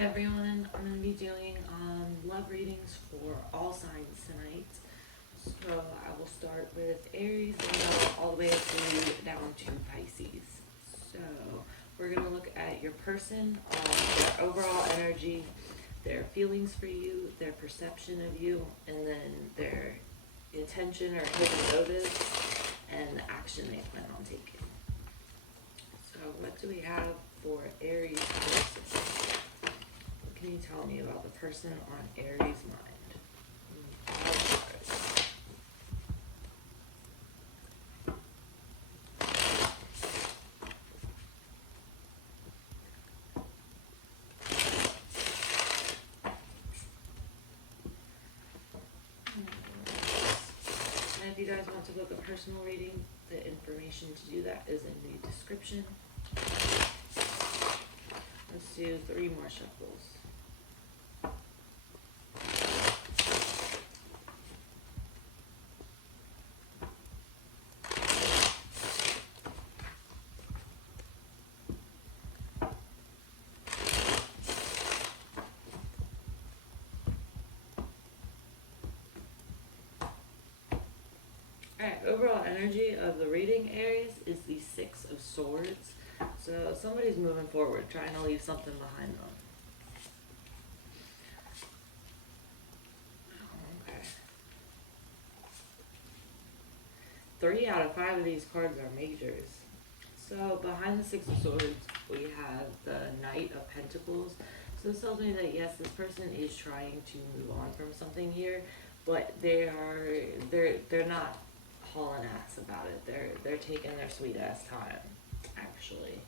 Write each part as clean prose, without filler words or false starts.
Hey everyone, I'm going to be doing love readings for all signs tonight. So I will start with Aries and go all the way through down to Pisces. So we're going to look at your person, their overall energy, their feelings for you, their perception of you, and then their intention or hidden motives and the action they plan on taking. So what do we have for Aries person? What can you tell me about the person on Aries' mind? And if you guys want to book a personal reading, the information to do that is in the description. Let's do 3 more shuffles. Alright, overall energy of the reading, Aries, is the 6 of Swords. So somebody's moving forward, trying to leave something behind them. Okay. 3 out of 5 of these cards are majors. So behind the 6 of Swords, we have the Knight of Pentacles. So this tells me that yes, this person is trying to move on from something here, but they're not hauling ass about it. They're taking their sweet ass time, actually.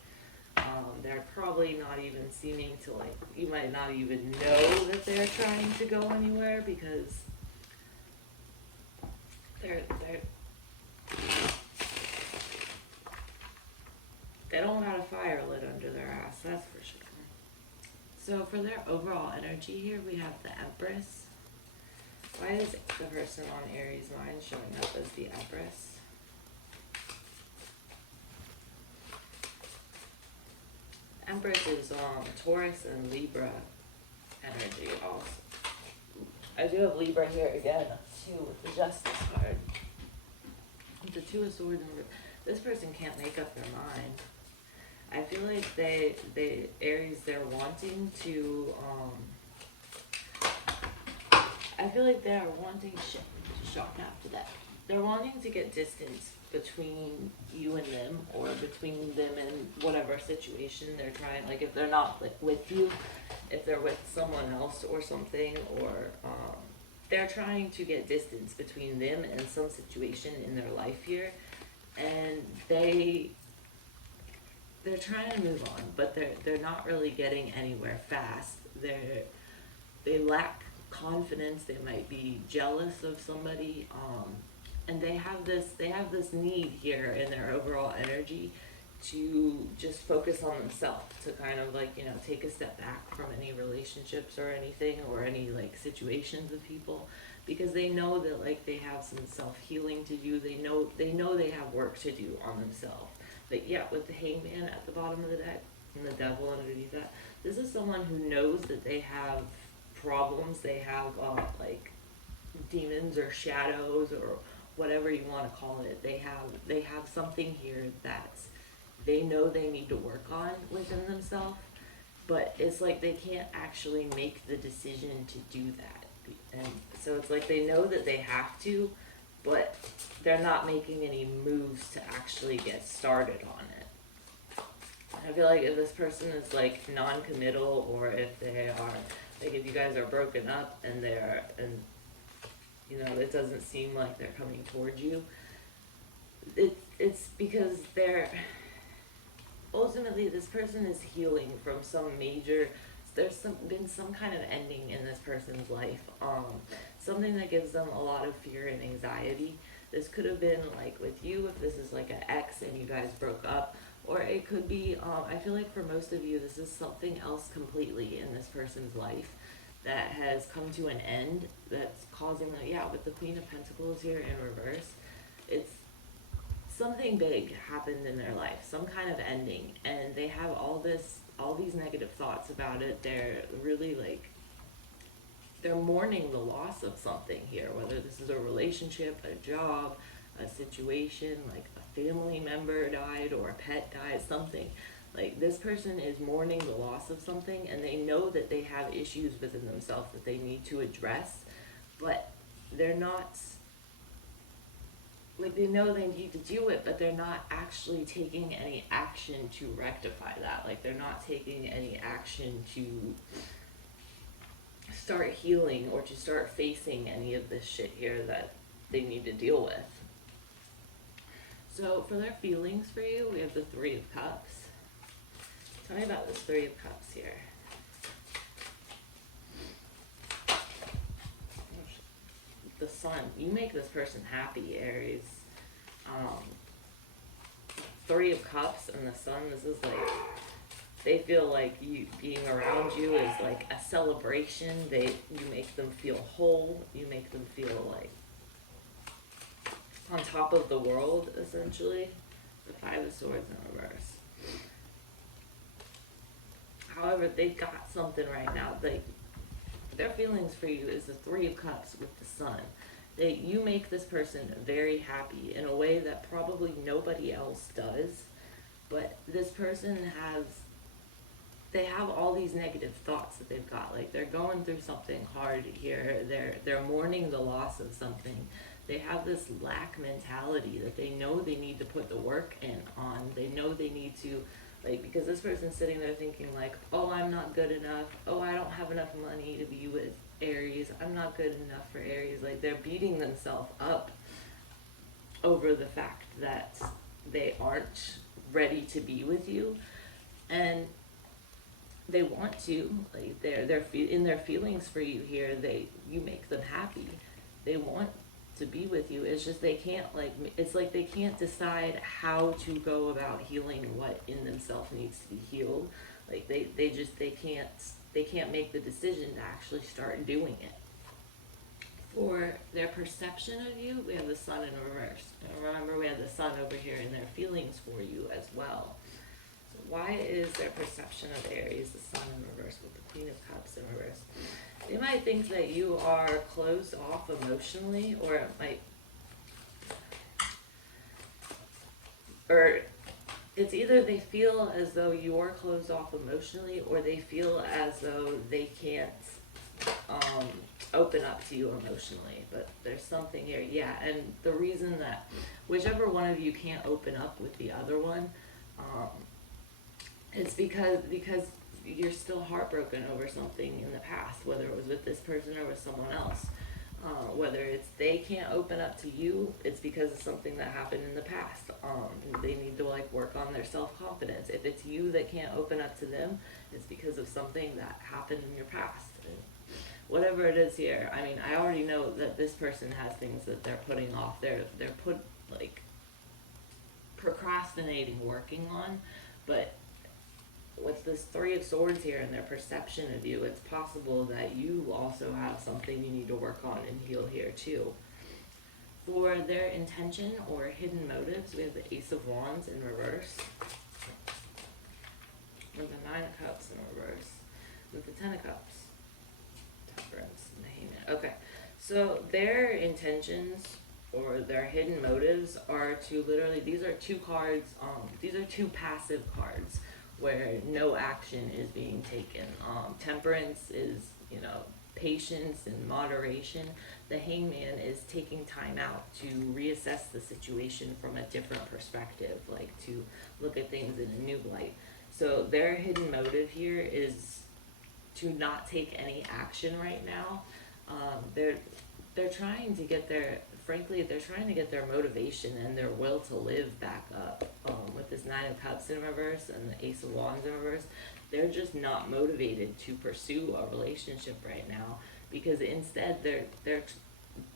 They're probably not even seeming to, like, you might not even know that they're trying to go anywhere because they don't got a fire lit under their ass, that's for sure. So for their overall energy here, we have the Empress. Why is the person on Aries' mind showing up as the Empress? Empress is Taurus and Libra energy also. I do have Libra here again, too, with the Justice card. With the 2 of Swords, this person can't make up their mind. I feel like Aries, they're wanting to, I feel like they're wanting, shock after that. They're wanting to get distance between you and them, or between them and whatever situation they're trying, like if they're not like with you, if they're with someone else or something, or they're trying to get distance between them and some situation in their life here, and they're trying to move on, but they're not really getting anywhere fast. They lack confidence. They might be jealous of somebody, and they have this need here in their overall energy to just focus on themselves, to kind of, like, you know, take a step back from any relationships or anything, or any like situations with people, because they know that, like, they have some self-healing to do. They know they have work to do on themselves. But yeah, with the Hangman at the bottom of the deck and the Devil underneath that, this is someone who knows that they have problems. They have like demons or shadows or whatever you want to call it. They have something here that they know they need to work on within themselves, but it's like they can't actually make the decision to do that. And so it's like they know that they have to, but they're not making any moves to actually get started on it. I feel like if this person is like non-committal, or if they are, like, if you guys are broken up and you know, it doesn't seem like they're coming towards you, it's because ultimately this person is healing from some major, there's been some kind of ending in this person's life, something that gives them a lot of fear and anxiety. This could have been like with you, if this is like an ex and you guys broke up, or it could be, I feel like for most of you, this is something else completely in this person's life that has come to an end, that's causing, yeah, with the Queen of Pentacles here in reverse, it's something big happened in their life, some kind of ending, and they have all this all these negative thoughts about it. They're really like, they're mourning the loss of something here, whether this is a relationship, a job, a situation, like a family member died or a pet died, something. Like, this person is mourning the loss of something, and they know that they have issues within themselves that they need to address, but they're not, like, they know they need to do it, but they're not actually taking any action to rectify that. Like, they're not taking any action to start healing or to start facing any of this shit here that they need to deal with. So for their feelings for you, we have the Three of Cups. Tell me about this Three of Cups here. The Sun. You make this person happy, Aries. Three of Cups and the Sun. This is like, they feel like you being around you is like a celebration. You make them feel whole. You make them feel like on top of the world, essentially. The Five of Swords in reverse. However, they've got something right now. Their feelings for you is the Three of Cups with the Sun. You make this person very happy in a way that probably nobody else does. But this person they have all these negative thoughts that they've got. Like, they're going through something hard here. They're mourning the loss of something. They have this lack mentality that they know they need to put the work in on. They know they need to, like, because this person's sitting there thinking like, oh, I'm not good enough. Oh, I don't have enough money to be with Aries. I'm not good enough for Aries. Like, they're beating themselves up over the fact that they aren't ready to be with you. And they want to, like, they're in their feelings for you here. You make them happy. They want to be with you. It's just they can't, like, it's like they can't decide how to go about healing what in themselves needs to be healed. Like, they can't make the decision to actually start doing it. For their perception of you, we have the Sun in reverse. And remember, we have the Sun over here in their feelings for you as well. So why is their perception of Aries the Sun in reverse with the Queen of Cups in reverse? They might think that you are closed off emotionally, or it's either they feel as though you're closed off emotionally, or they feel as though they can't open up to you emotionally. But there's something here, yeah. And the reason that whichever one of you can't open up with the other one, it's because you're still heartbroken over something in the past, whether it was with this person or with someone else. Whether it's they can't open up to you, it's because of something that happened in the past. They need to, like, work on their self-confidence. If it's you that can't open up to them, it's because of something that happened in your past. And whatever it is here, I mean, I already know that this person has things that they're putting off. They're procrastinating working on, but with this Three of Swords here and their perception of you, it's possible that you also have something you need to work on and heal here too. For their intention or hidden motives, we have the Ace of Wands in reverse, with the Nine of Cups in reverse, with the Ten of Cups, Temperance, and the Hangman. Okay, so their intentions or their hidden motives are to literally, these are two cards, these are two passive cards where no action is being taken. Temperance is, patience and moderation. The Hangman is taking time out to reassess the situation from a different perspective, like to look at things in a new light. So their hidden motive here is to not take any action right now. They're trying to get their motivation and their will to live back up. With this Nine of Cups in reverse and the Ace of Wands in reverse, they're just not motivated to pursue a relationship right now, because instead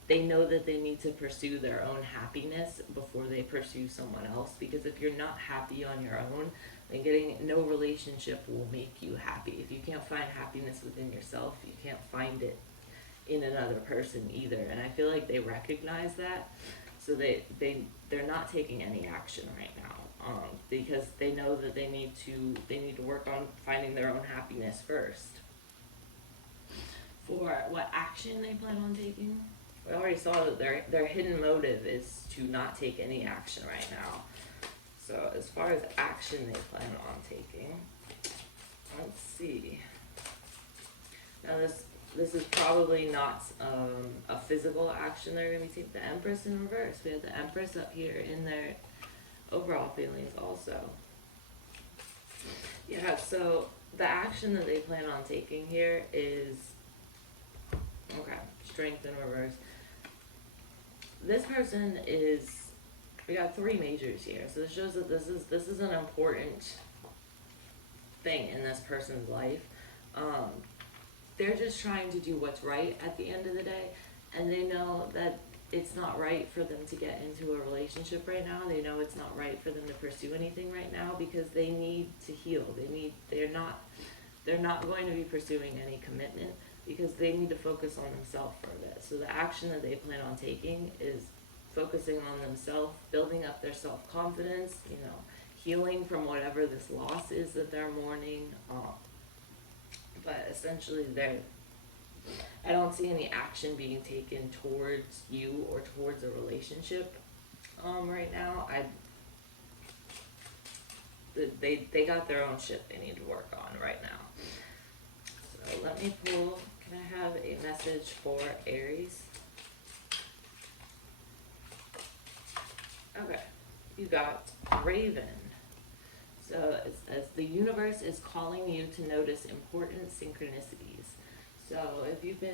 they know that they need to pursue their own happiness before they pursue someone else. Because if you're not happy on your own, then getting no relationship will make you happy. If you can't find happiness within yourself, you can't find it in another person either. And I feel like they recognize that, so they're not taking any action right now. because they know that they need to work on finding their own happiness first. For what action they plan on taking, we already saw that their hidden motive is to not take any action right now. So as far as action they plan on taking, let's see. Now this is probably not a physical action they're going to be taking. The Empress in reverse. We have the Empress up here in their overall feelings also. Yeah, so the action that they plan on taking here is, okay, Strength in reverse. This person is, we got 3 majors here, so this shows that this is an important thing in this person's life. They're just trying to do what's right at the end of the day, and they know that it's not right for them to get into a relationship right now. They know it's not right for them to pursue anything right now because they need to heal. They're not going to be pursuing any commitment because they need to focus on themselves for a bit. So the action that they plan on taking is focusing on themselves, building up their self-confidence, healing from whatever this loss is that they're mourning. But essentially, I don't see any action being taken towards you or towards a relationship right now. They got their own shit they need to work on right now. So let me pull, can I have a message for Aries? Okay, you got Raven. So it says, the universe is calling you to notice important synchronicities. So if you've been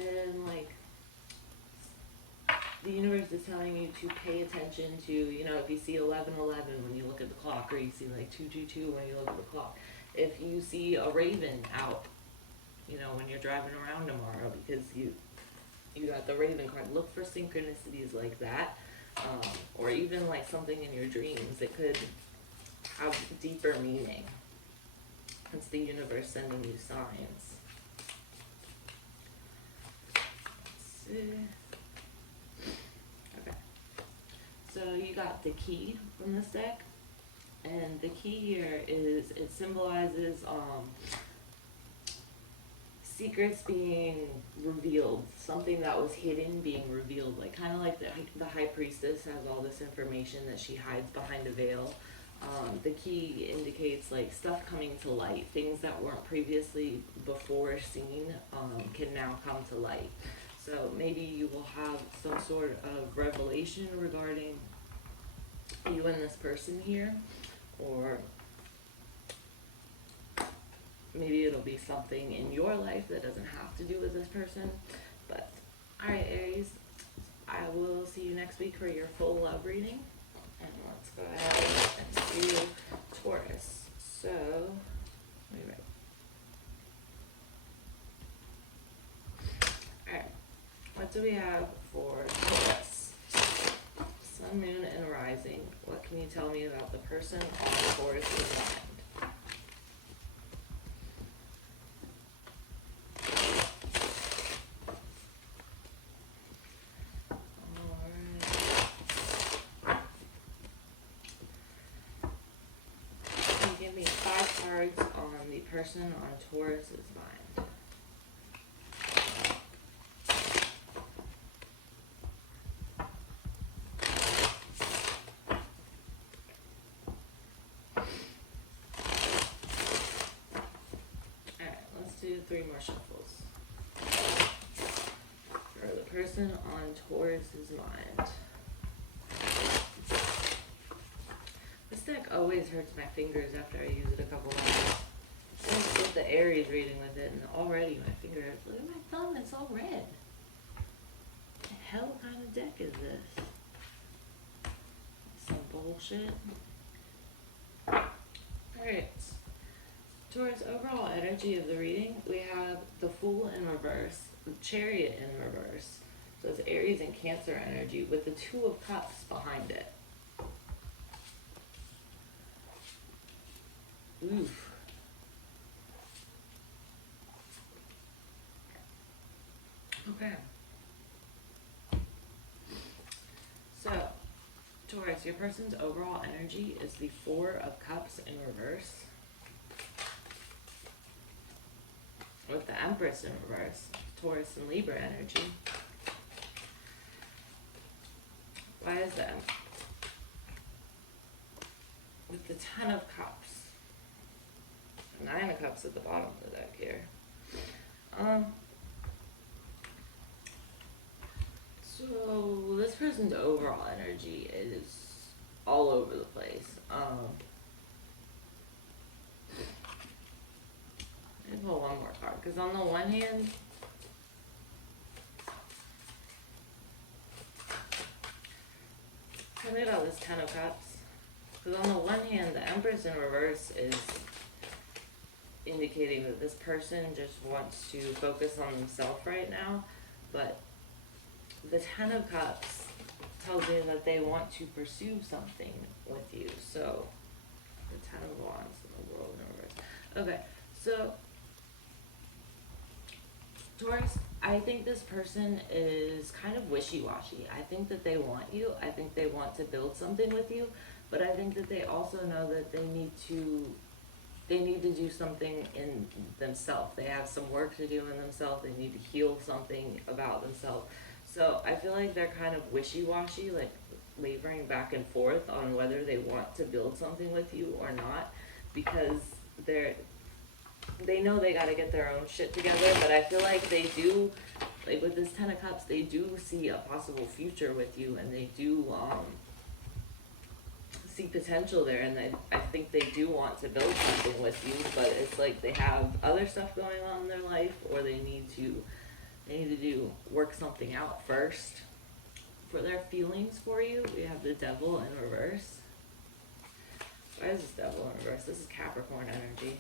the universe is telling you to pay attention to, if you see 11:11 when you look at the clock, or you see 2:22 when you look at the clock. If you see a raven out, when you're driving around tomorrow, because you got the Raven card, look for synchronicities like that, or even something in your dreams. It could have deeper meaning. It's the universe sending you signs. Let's see. Okay. So you got the key from this deck, and the key here is, it symbolizes secrets being revealed, something that was hidden being revealed, kind of like the High Priestess has all this information that she hides behind a veil. The key indicates stuff coming to light, things that weren't previously before seen can now come to light. So maybe you will have some sort of revelation regarding you and this person here, or maybe it'll be something in your life that doesn't have to do with this person. But, alright Aries, I will see you next week for your full love reading. And let's go ahead and do Taurus. So, let me write. Alright, what do we have for Taurus? Sun, Moon, and Rising. What can you tell me about the person on Taurus's mind? Give me 5 cards on the person on Taurus's mind. Alright, let's do 3 more shuffles. For the person on Taurus's mind. This deck always hurts my fingers after I use it a couple times. I just did the Aries reading with it, and already my finger hurts. Look at my thumb, it's all red. What the hell kind of deck is this? Some bullshit. Alright. Taurus, overall energy of the reading, we have the Fool in reverse, the Chariot in reverse. So it's Aries and Cancer energy with the 2 of Cups behind it. Oof. Okay. So, Taurus, Taurus, your person's overall energy is the Four of Cups in reverse, with the Empress in reverse, Taurus and Libra energy. Why is that? With the Ten of Cups, Nine of Cups at the bottom of the deck here. So this person's overall energy is all over the place. Let me pull one more card, because on the one hand, tell me about this Ten of Cups. Because on the one hand, the Empress in reverse is indicating that this person just wants to focus on themselves right now, but the Ten of Cups tells you that they want to pursue something with you. So, the Ten of Wands and the World in reverse. Okay, so, Taurus, I think this person is kind of wishy-washy. I think that they want you. I think they want to build something with you. But I think that they also know that they need to do something in themselves. They have some work to do in themselves. They need to heal something about themselves. So I feel like they're kind of wishy-washy, like wavering back and forth on whether they want to build something with you or not, because they know they got to get their own shit together. But I feel like they do, like with this Ten of Cups, they do see a possible future with you, and they do see potential there, and I think they do want to build something with you, but it's like they have other stuff going on in their life, or they need to work something out first. For their feelings for you, we have the Devil in reverse. Why is this Devil in reverse? This is Capricorn energy.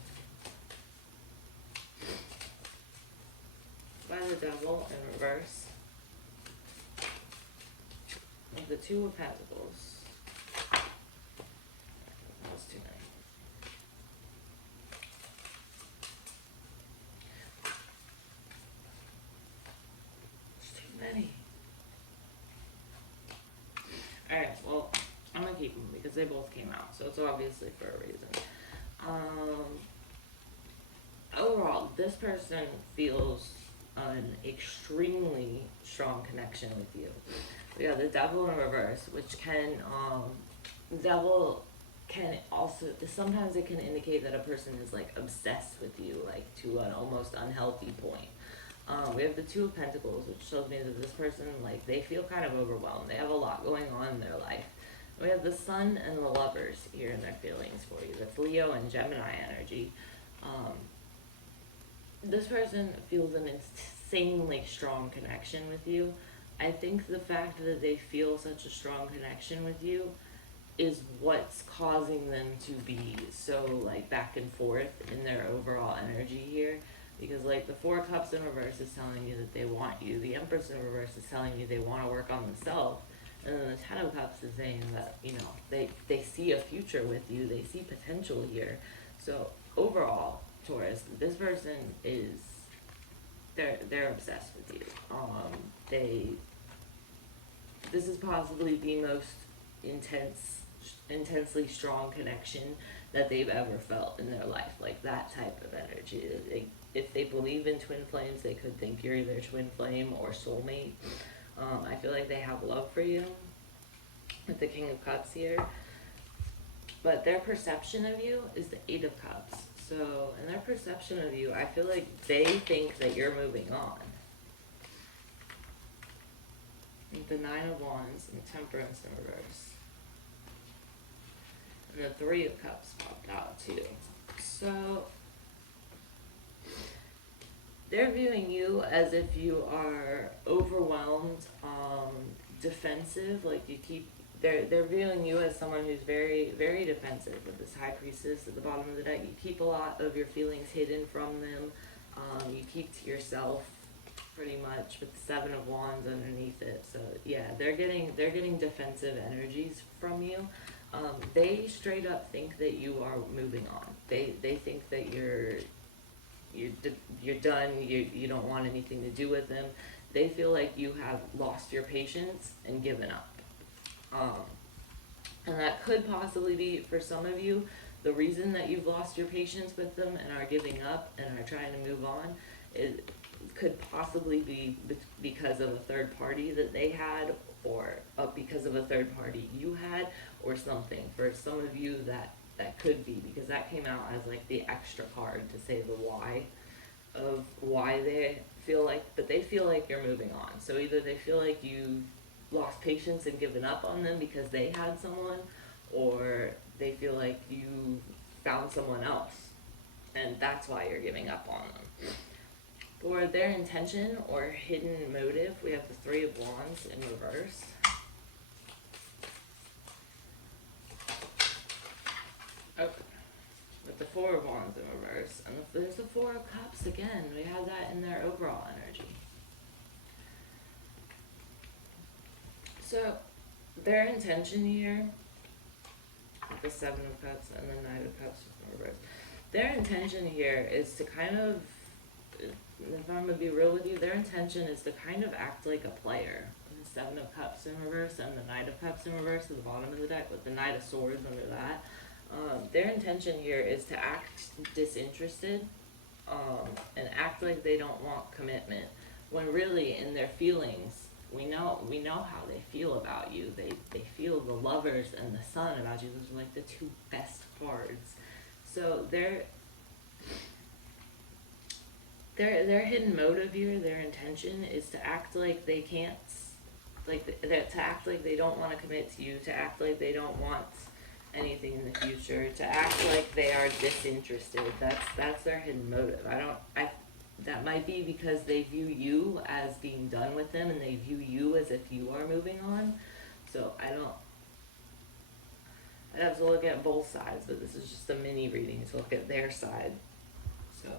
Why the Devil in reverse? With the Two of Pentacles. That's too many. It's too many. Alright, well, I'm gonna keep them because they both came out, so it's obviously for a reason. Overall, this person feels an extremely strong connection with you. We have the Devil in reverse, which can, Devil can also, sometimes it can indicate that a person is like obsessed with you, like to an almost unhealthy point. We have the Two of Pentacles, which shows me that this person, like, they feel kind of overwhelmed. They have a lot going on in their life. We have the Sun and the Lovers here in their feelings for you. That's Leo and Gemini energy. This person feels an insanely strong connection with you. I think the fact that they feel such a strong connection with you is what's causing them to be so like back and forth in their overall energy here. Because like the Four of Cups in reverse is telling you that they want you. The Empress in reverse is telling you they want to work on themselves. And then the Ten of Cups is saying that, you know, they see a future with you. They see potential here. So overall, Taurus, this person is, they're obsessed with you. This is possibly the most intensely strong connection that they've ever felt in their life. Like that type of energy. If they believe in twin flames, they could think you're either twin flame or soulmate. I feel like they have love for you with the King of Cups here. But their perception of you is the Eight of Cups. So, in their perception of you, I feel like they think that you're moving on. With the Nine of Wands and Temperance in reverse. And the Three of Cups popped out too. So, they're viewing you as if you are overwhelmed, defensive, like you keep, they're viewing you as someone who's very, very defensive with this High Priestess at the bottom of the deck. You keep a lot of your feelings hidden from them. You keep to yourself pretty much with the Seven of Wands underneath it. So yeah, they're getting defensive energies from you. They straight up think that you are moving on. They think that you're done. You don't want anything to do with them. They feel like you have lost your patience and given up. And that could possibly be, for some of you, the reason that you've lost your patience with them and are giving up and are trying to move on. It could possibly be because of a third party that they had, or because of a third party you had, or something. For some of you, that could be, because that came out as like the extra card to say the why of why they feel like, but they feel like you're moving on. So either they feel like you lost patience and given up on them because they had someone, or they feel like you found someone else and that's why you're giving up on them. For their intention or hidden motive, we have the Three of Wands in reverse. Okay. With the Four of Wands in reverse. And there's the Four of Cups again. We have that in their overall energy. So, their intention here, with the Seven of Cups and the Knight of Cups in reverse, their intention here is to kind of, if I'm going to be real with you, their intention is to kind of act like a player. The Seven of Cups in reverse and the Knight of Cups in reverse at the bottom of the deck, with the Knight of Swords under that. Their intention here is to act disinterested and act like they don't want commitment, when really in their feelings, we know how they feel about you. They feel the Lovers and the Sun about you. Those are like the two best cards. So their hidden motive here, their intention is to act like they can't, to act like they don't want to commit to you, to act like they don't want anything in the future, to act like they are disinterested. That's their hidden motive. That might be because they view you as being done with them, and they view you as if you are moving on. So I'd have to look at both sides, but this is just a mini reading to look at their side. So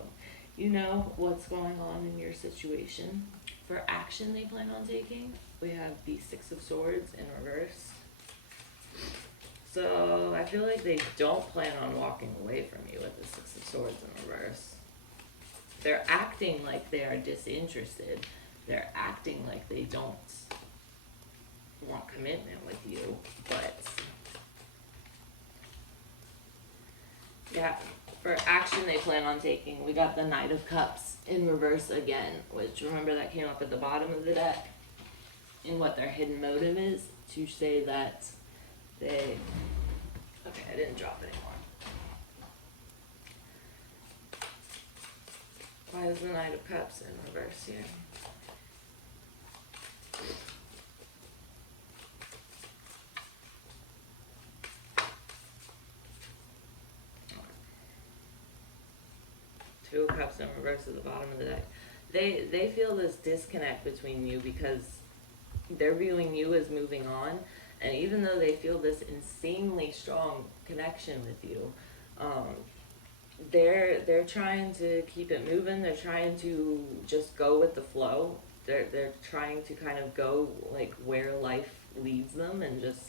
you know what's going on in your situation. For action they plan on taking, we have the Six of Swords in reverse. So I feel like they don't plan on walking away from you with the Six of Swords in reverse. They're acting like they are disinterested. They're acting like they don't want commitment with you, but yeah, for action they plan on taking, we got the Knight of Cups in reverse again, which, remember, that came up at the bottom of the deck, and what their hidden motive is, to say that they, okay, I didn't drop anymore. Why is the Knight of Cups in reverse here? Two of Cups in reverse at the bottom of the deck. They feel this disconnect between you because they're viewing you as moving on, and even though they feel this insanely strong connection with you, they're trying to keep it moving. They're trying to just go with the flow. They're trying to kind of go like where life leads them, and just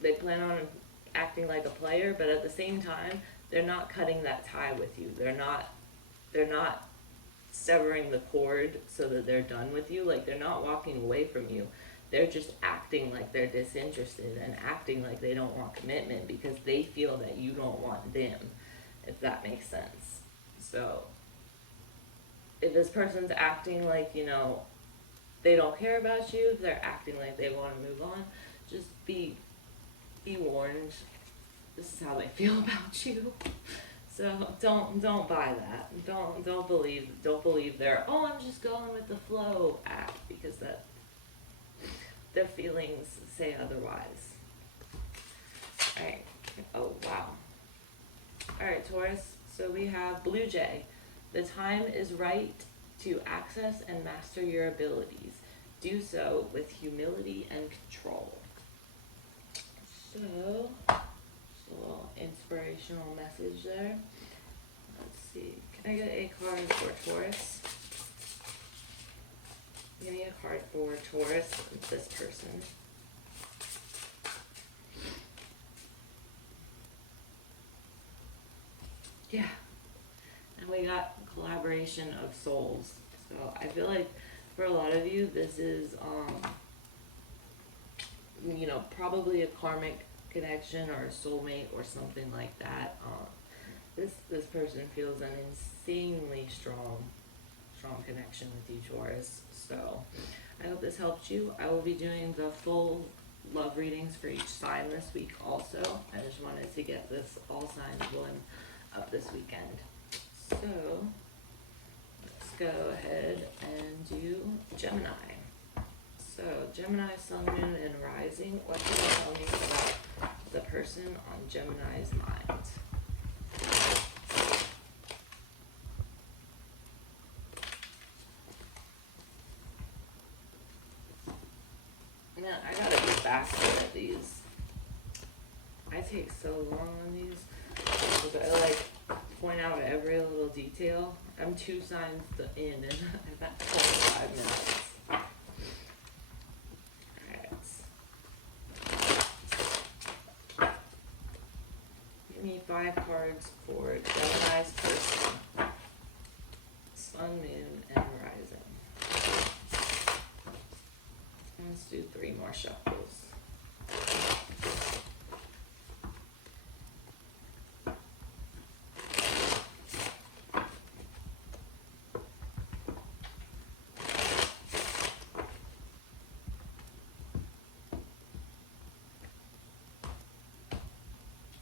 they plan on acting like a player, but at the same time they're not cutting that tie with you. They're not severing the cord so that they're done with you. Like, they're not walking away from you. They're just acting like they're disinterested and acting like they don't want commitment because they feel that you don't want them, if that makes sense. So if this person's acting like, they don't care about you, if they're acting like they want to move on, just be warned. This is how they feel about you. So don't buy that. Don't believe their, oh, I'm just going with the flow act, because their feelings say otherwise. Alright. Oh, wow. Alright, Taurus. So we have Blue Jay. The time is right to access and master your abilities. Do so with humility and control. So, just a little inspirational message there. Let's see. Can I get a card for Taurus? Give me a card for Taurus, this person. Yeah. And we got collaboration of souls. So I feel like for a lot of you, this is you know, probably a karmic connection or a soulmate or something like that. This person feels an insanely strong connection with you, Taurus. So I hope this helped you. I will be doing the full love readings for each sign this week also. I just wanted to get this all signs one up this weekend. So let's go ahead and do Gemini. So Gemini, Sun, Moon, and Rising. What can you tell me about the person on Gemini's mind? Man, I gotta be faster at these. I take so long on these. But I like point out every little detail. I'm 2 signs in and I've got 25 minutes. Alright. Give me 5 cards for Gemini's person. Sun, Moon, and Rising. Let's do 3 more shuffles.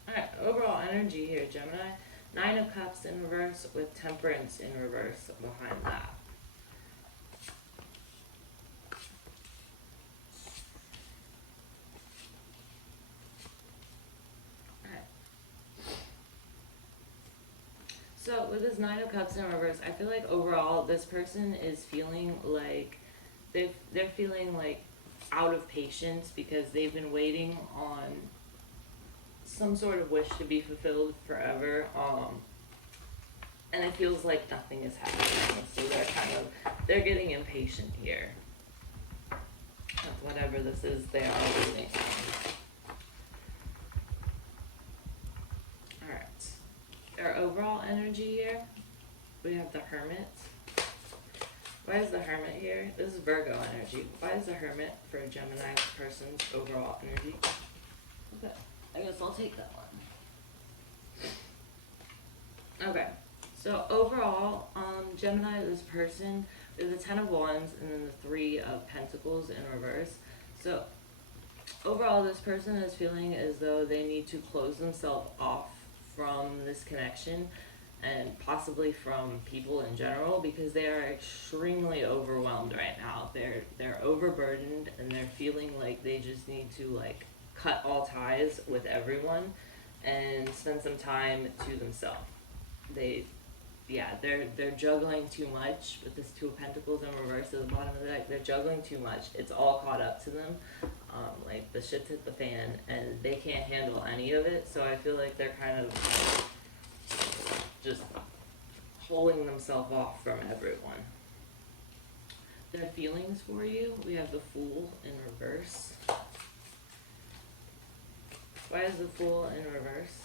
Alright, overall energy here, Gemini. 9 of Cups in reverse with Temperance in reverse behind that. So with this 9 of Cups in reverse, I feel like overall this person is feeling like they're feeling like out of patience because they've been waiting on some sort of wish to be fulfilled forever. And it feels like nothing is happening. So they're getting impatient here. Whatever this is, they are waiting. Our overall energy here, we have the Hermit. Why is the Hermit here? This is Virgo energy. Why is the Hermit for a Gemini person's overall energy? Okay, I guess I'll take that one. Okay, so overall, Gemini, this person, is the 10 of Wands and then the 3 of Pentacles in reverse. So overall, this person is feeling as though they need to close themselves off from this connection and possibly from people in general because they are extremely overwhelmed right now. They're overburdened and they're feeling like they just need to like cut all ties with everyone and spend some time to themselves. They're juggling too much with this 2 of Pentacles in reverse at the bottom of the deck. They're juggling too much. It's all caught up to them. Like the shit's hit the fan and they can't handle any of it. So I feel like they're kind of just holding themselves off from everyone. Their feelings for you, we have the Fool in reverse. Why is the Fool in reverse?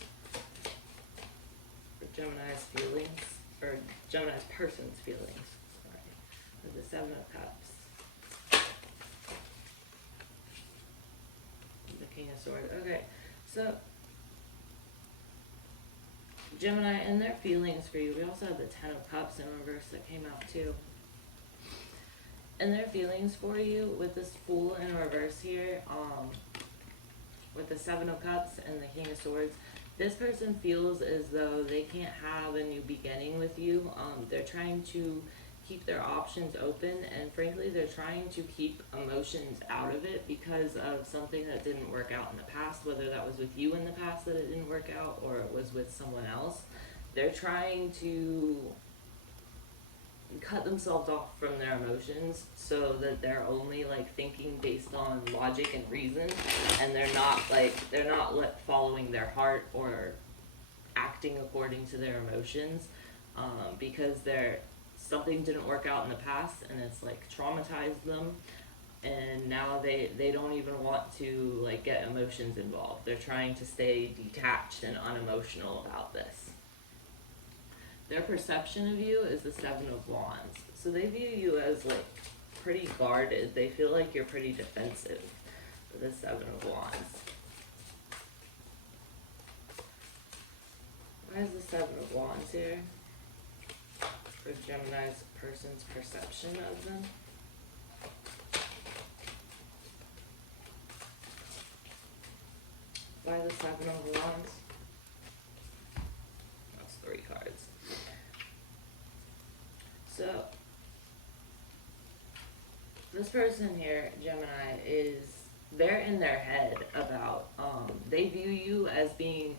For Gemini's feelings, or Gemini's person's feelings, sorry. With the 7 of Cups. The King of Swords. Okay, so Gemini and their feelings for you. We also have the 10 of Cups in reverse that came out too. And their feelings for you with this Fool in reverse here, with the 7 of Cups and the King of Swords, this person feels as though they can't have a new beginning with you. They're trying to keep their options open, and frankly, they're trying to keep emotions out of it because of something that didn't work out in the past, whether that was with you in the past that it didn't work out or it was with someone else. They're trying to cut themselves off from their emotions so that they're only like thinking based on logic and reason, and they're not following their heart or acting according to their emotions, because something didn't work out in the past and it's like traumatized them, and now they don't even want to like get emotions involved. They're trying to stay detached and unemotional about this. Their perception of you is the 7 of Wands. So they view you as like pretty guarded. They feel like you're pretty defensive. the Seven of Wands. Why is the Seven of Wands here? For Gemini's person's perception of them. Why the Seven of Wands? That's 3 cards. So, this person here, Gemini, they're in their head about, they view you as being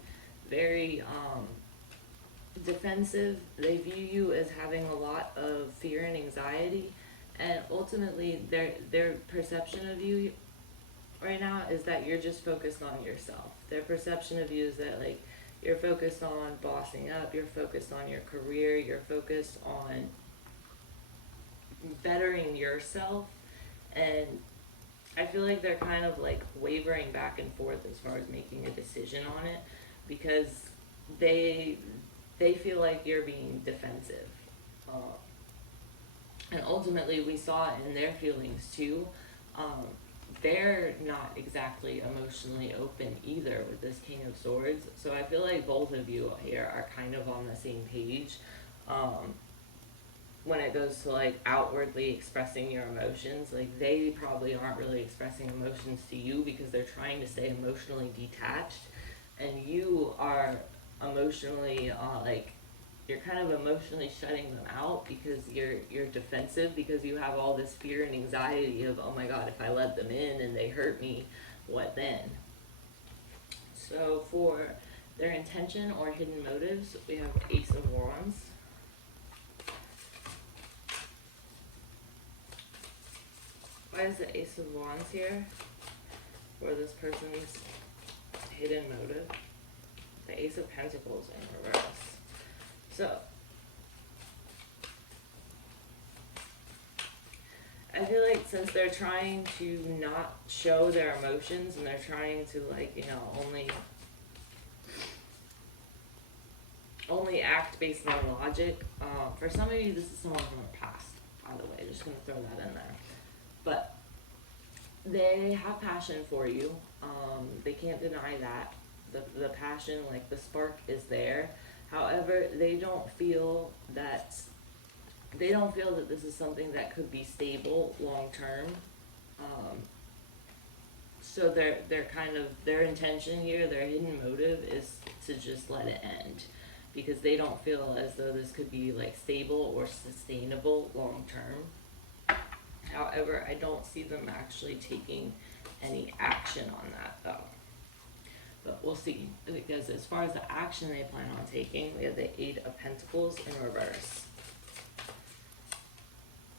very defensive. They view you as having a lot of fear and anxiety, and ultimately their perception of you right now is that you're just focused on yourself. Their perception of you is that, like, you're focused on bossing up, you're focused on your career, you're focused on bettering yourself, and I feel like they're kind of like wavering back and forth as far as making a decision on it, because they feel like you're being defensive. And ultimately we saw it in their feelings too. They're not exactly emotionally open either with this King of Swords. So I feel like both of you here are kind of on the same page when it goes to like outwardly expressing your emotions. Like, they probably aren't really expressing emotions to you because they're trying to stay emotionally detached, and you are emotionally you're kind of emotionally shutting them out because you're defensive, because you have all this fear and anxiety of, oh my god, if I let them in and they hurt me, what then? So for their intention or hidden motives, we have Ace of Wands. Why is the Ace of Wands here for this person's hidden motive? The Ace of Pentacles in reverse. So, I feel like since they're trying to not show their emotions, and they're trying to, like, you know, only act based on logic, for some of you this is someone from the past, by the way, just gonna throw that in there. But they have passion for you, they can't deny that. The passion, like the spark is there. However, they don't feel that this is something that could be stable long term. So they're kind of, their intention here, their hidden motive is to just let it end, because they don't feel as though this could be like stable or sustainable long term. However, I don't see them actually taking any action on that though. But we'll see, because as far as the action they plan on taking, we have the Eight of Pentacles in reverse.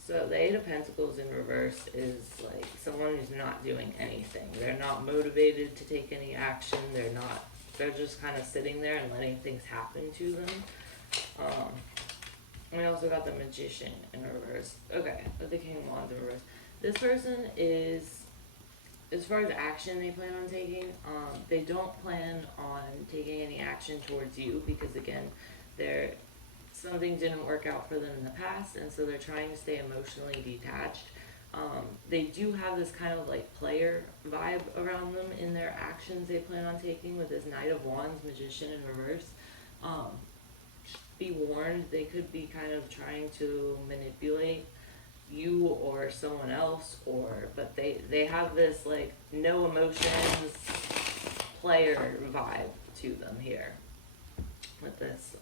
So the Eight of Pentacles in reverse is like someone who's not doing anything. They're not motivated to take any action. They're just kind of sitting there and letting things happen to them. We also got the Magician in reverse. Okay, with the King of Wands in reverse. This person is, as far as action they plan on taking, they don't plan on taking any action towards you, because again, something didn't work out for them in the past, and so they're trying to stay emotionally detached. They do have this kind of like player vibe around them in their actions they plan on taking with this Knight of Wands, Magician in reverse. Be warned, they could be kind of trying to manipulate you or someone else, but they have this like no emotions player vibe to them here with this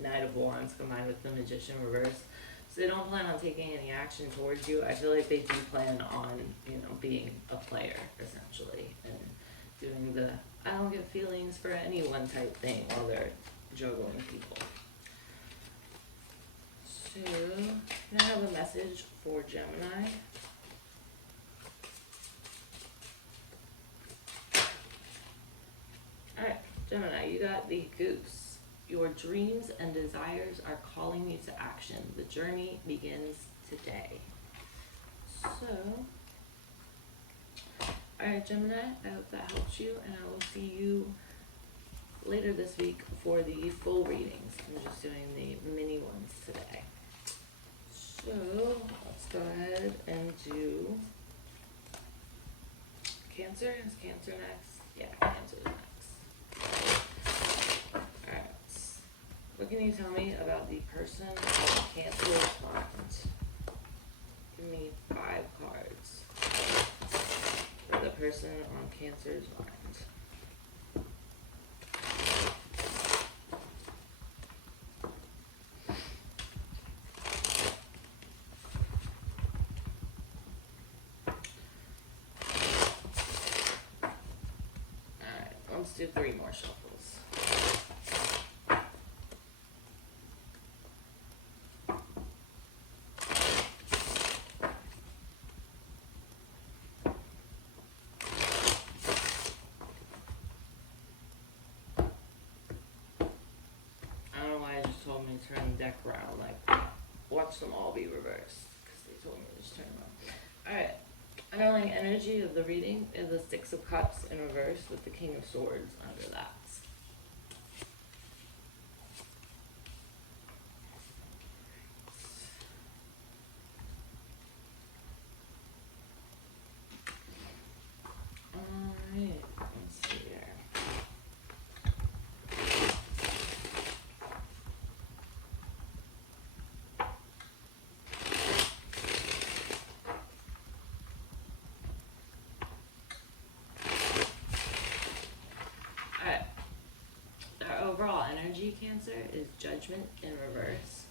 Knight of Wands combined with the Magician reverse. So they don't plan on taking any action towards you. I feel like they do plan on, you know, being a player essentially and doing the I don't get feelings for anyone type thing while they're juggling people. So, can I have a message for Gemini? Alright, Gemini, you got the Goose. Your dreams and desires are calling you to action. The journey begins today. So, alright, Gemini, I hope that helps you, and I will see you later this week for the full readings. I'm just doing the mini ones today. So, let's go ahead and do Cancer? Is Cancer next? Yeah, Cancer is next. Alright. What can you tell me about the person on Cancer's mind? Give me 5 cards for the person on Cancer's mind. Let's do 3 more shuffles. I don't know why I just told me to turn the deck around. Like, watch them all be reversed. Because they told me to just turn them around. Alright. Underlying energy of the reading is the 6 of Cups in reverse with the King of Swords under that. Alright, let's see here. Overall energy, Cancer, is Judgment in reverse.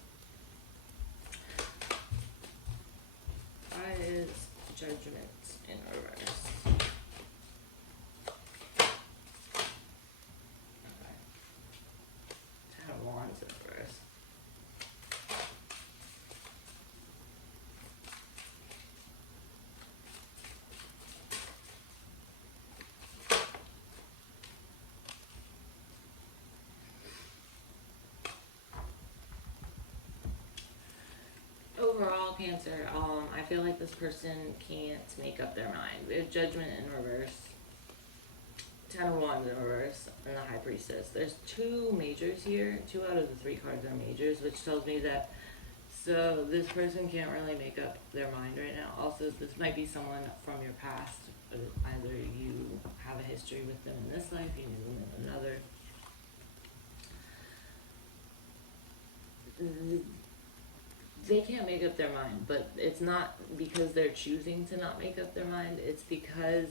Why is Judgment in reverse? Okay. 10 of Wands in reverse. Overall, Cancer, I feel like this person can't make up their mind. We have Judgment in reverse, 10 of Wands in reverse, and the High Priestess. There's 2 majors here. 2 out of the 3 cards are majors, which tells me that, so this person can't really make up their mind right now. Also, this might be someone from your past. Either you have a history with them in this life, you knew them in another. They can't make up their mind, but it's not because they're choosing to not make up their mind. It's because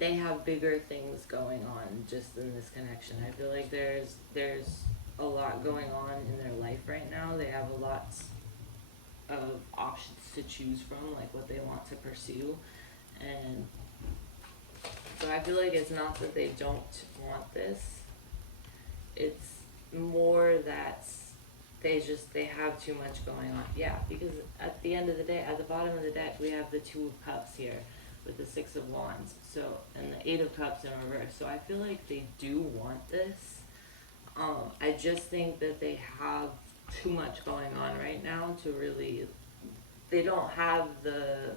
they have bigger things going on just in this connection. I feel like there's a lot going on in their life right now. They have a lot of options to choose from, like what they want to pursue. And so I feel like it's not that they don't want this. It's more that they have too much going on. Yeah, because at the end of the day, at the bottom of the deck, we have the 2 of Cups here with the 6 of Wands, so, and the 8 of Cups in reverse. So I feel like they do want this. I just think that they have too much going on right now to really, they don't have the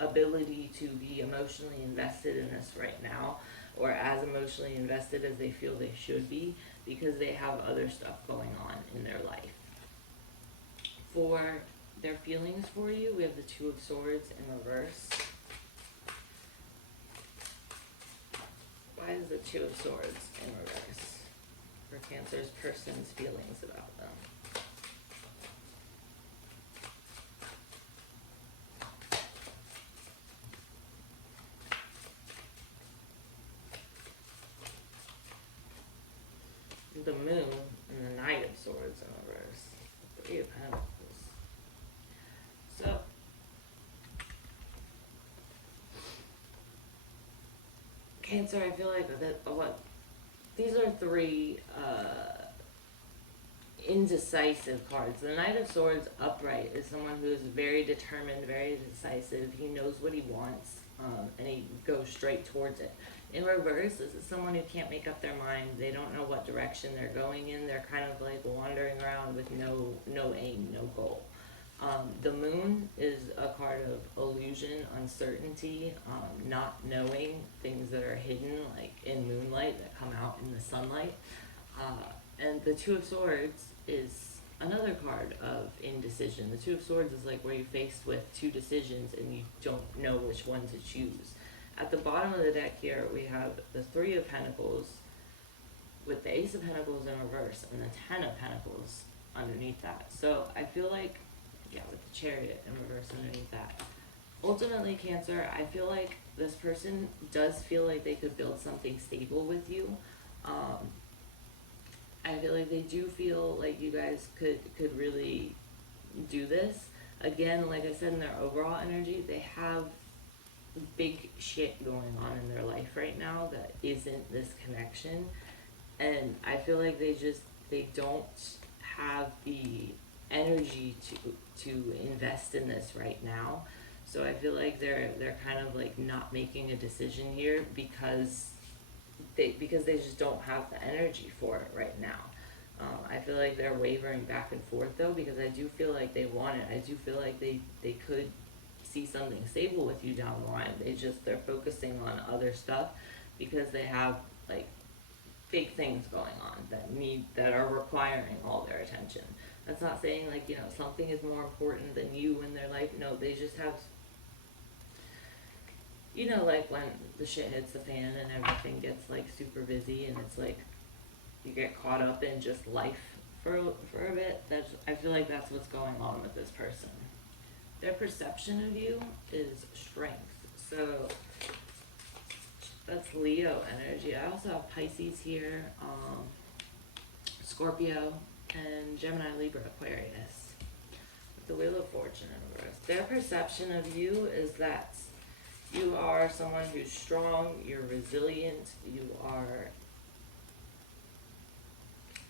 ability to be emotionally invested in this right now, or as emotionally invested as they feel they should be, because they have other stuff going on in their life. For their feelings for you, we have the 2 of Swords in reverse. Why is the 2 of Swords in reverse for Cancer's person's feelings about them? The Moon and the Knight of Swords in reverse. 3 of Pentacles. So, Cancer, I feel like these are 3 indecisive cards. The Knight of Swords upright is someone who is very determined, very decisive. He knows what he wants, and he goes straight towards it. In reverse, this is someone who can't make up their mind. They don't know what direction they're going in. They're kind of like wandering around with no aim, no goal. The Moon is a card of illusion, uncertainty, not knowing things that are hidden, like in moonlight, that come out in the sunlight. And the 2 of Swords is another card of indecision. The 2 of Swords is like where you're faced with 2 decisions and you don't know which one to choose. at the bottom of the deck here, we have the Three of Pentacles with the Ace of Pentacles in reverse and the Ten of Pentacles underneath that. So I feel like, yeah, with the Chariot in reverse underneath that. Ultimately, Cancer, I feel like this person does feel like they could build something stable with you. I feel like they do feel like you guys could really do this. Again, like I said, in their overall energy, they have big shit going on in their life right now that isn't this connection. And I feel like they don't have the energy to invest in this right now. So I feel like they're kind of like not making a decision here because they just don't have the energy for it right now. I feel like they're wavering back and forth though, because I do feel like they want it. I do feel like they could see something stable with you down the line. They're focusing on other stuff because they have like big things going on that are requiring all their attention. That's not saying like, you know, something is more important than you in their life. No, they just have, you know, like when the shit hits the fan and everything gets like super busy and it's like you get caught up in just life for a bit. I feel like that's what's going on with this person. Their perception of you is strength. So that's Leo energy. I also have Pisces here, Scorpio, and Gemini, Libra, Aquarius. With the Wheel of Fortune in reverse. Their perception of you is that you are someone who's strong, you're resilient, you are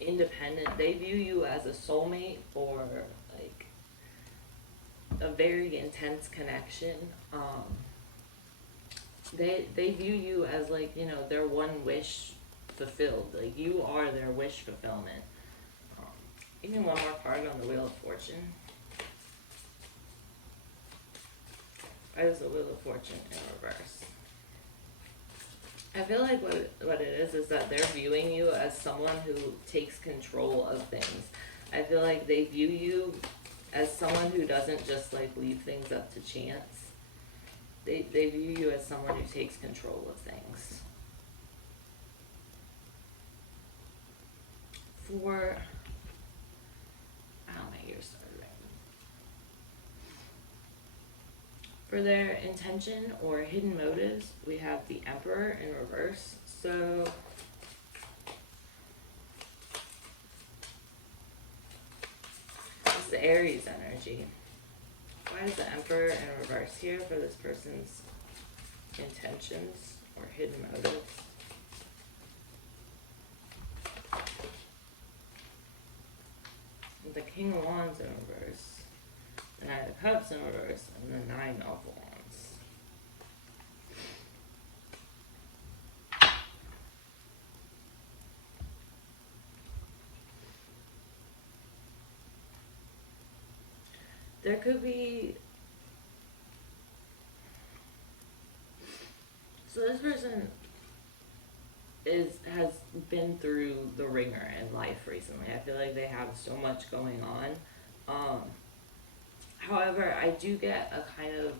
independent. They view you as a soulmate or like a very intense connection. They view you as like, you know, their one wish fulfilled. Like you are their wish fulfillment. Give me one more card on the Wheel of Fortune. Why is the Wheel of Fortune in reverse? I feel like what it is that they're viewing you as someone who takes control of things. I feel like they view you as someone who doesn't just like leave things up to chance. They view you as someone who takes control of things. For, oh, my ears started ringing. For their intention or hidden motives, we have the Emperor in reverse. So it's the Aries energy. Why is the Emperor in reverse here for this person's intentions or hidden motives? The King of Wands in reverse, the Knight of Cups in reverse, and the Nine of Wands. There could be, so this person has been through the ringer in life recently. I feel like they have so much going on. However, I do get a kind of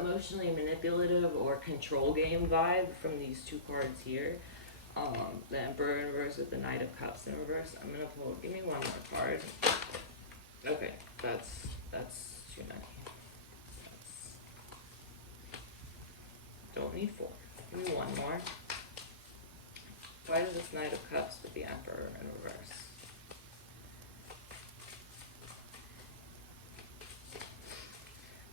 emotionally manipulative or control game vibe from these two cards here. The Emperor in reverse with the Knight of Cups in reverse. I'm gonna pull, give me one more card. Okay, that's too many. Don't need four. Give me one more. Why is this Knight of Cups with the Emperor in reverse?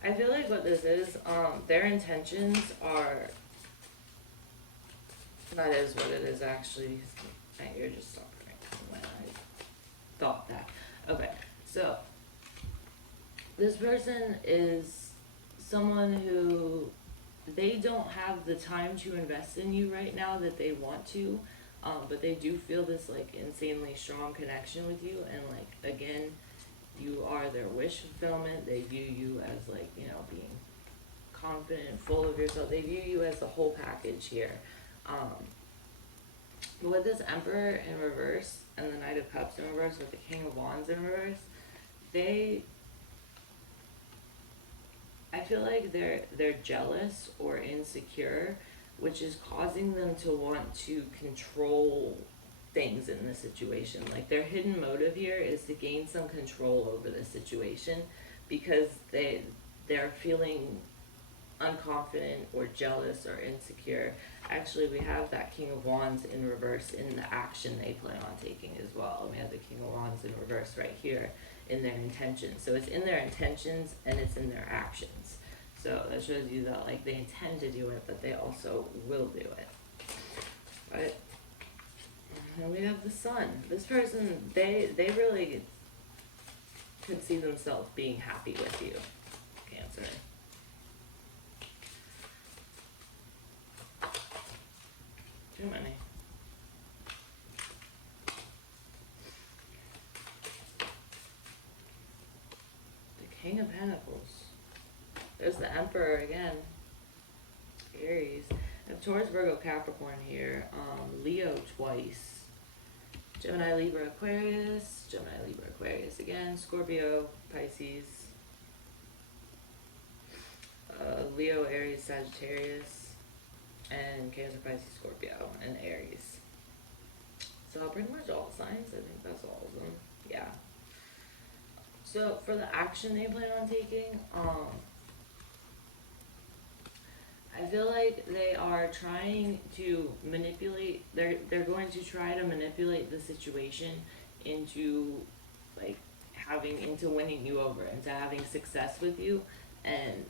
I feel like what this is, their intentions are, that is what it is actually. My ear just stopped ringing when I thought that. Okay, so this person is someone who they don't have the time to invest in you right now that they want to, but they do feel this like insanely strong connection with you, and like again, you are their wish fulfillment. They view you as like, you know, being confident, full of yourself. They view you as the whole package here. But with this Emperor in reverse and the Knight of Cups in reverse with the King of Wands in reverse, they I feel like they're jealous or insecure, which is causing them to want to control things in the situation. Like their hidden motive here is to gain some control over the situation because they're feeling unconfident or jealous or insecure. Actually, we have that King of Wands in reverse in the action they plan on taking as well. We have the King of Wands in reverse right here in their intentions. So it's in their intentions and it's in their actions. So that shows you that like they intend to do it, but they also will do it. Right? And we have the Sun. This person, they really could see themselves being happy with you, Cancer. Gemini. The King of Pentacles. There's the Emperor again. Aries. I have Taurus, Virgo, Capricorn here. Leo twice. Gemini, Libra, Aquarius. Gemini, Libra, Aquarius again. Scorpio, Pisces. Leo, Aries, Sagittarius. And Cancer, Pisces, Scorpio, and Aries. So pretty much all signs. I think that's all of them. Yeah. So for the action they plan on taking, I feel like they are trying to manipulate, they're going to try to manipulate the situation into like into winning you over, into having success with you, and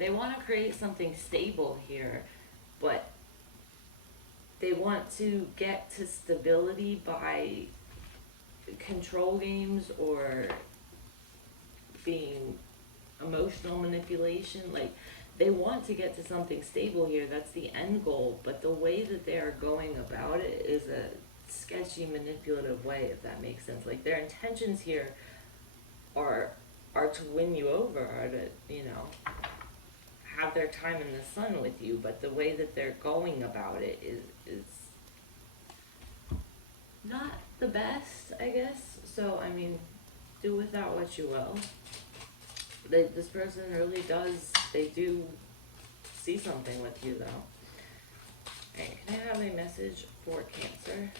they want to create something stable here, but they want to get to stability by control games or being emotional manipulation. Like they want to get to something stable here. That's the end goal, but the way that they are going about it is a sketchy, manipulative way, if that makes sense. Like their intentions here are to win you over, or to, you know, have their time in the sun with you, but the way that they're going about it is not the best, I guess. So, I mean, do without what you will. This person really does, they do see something with you, though. Hey, can I have a message for Cancer?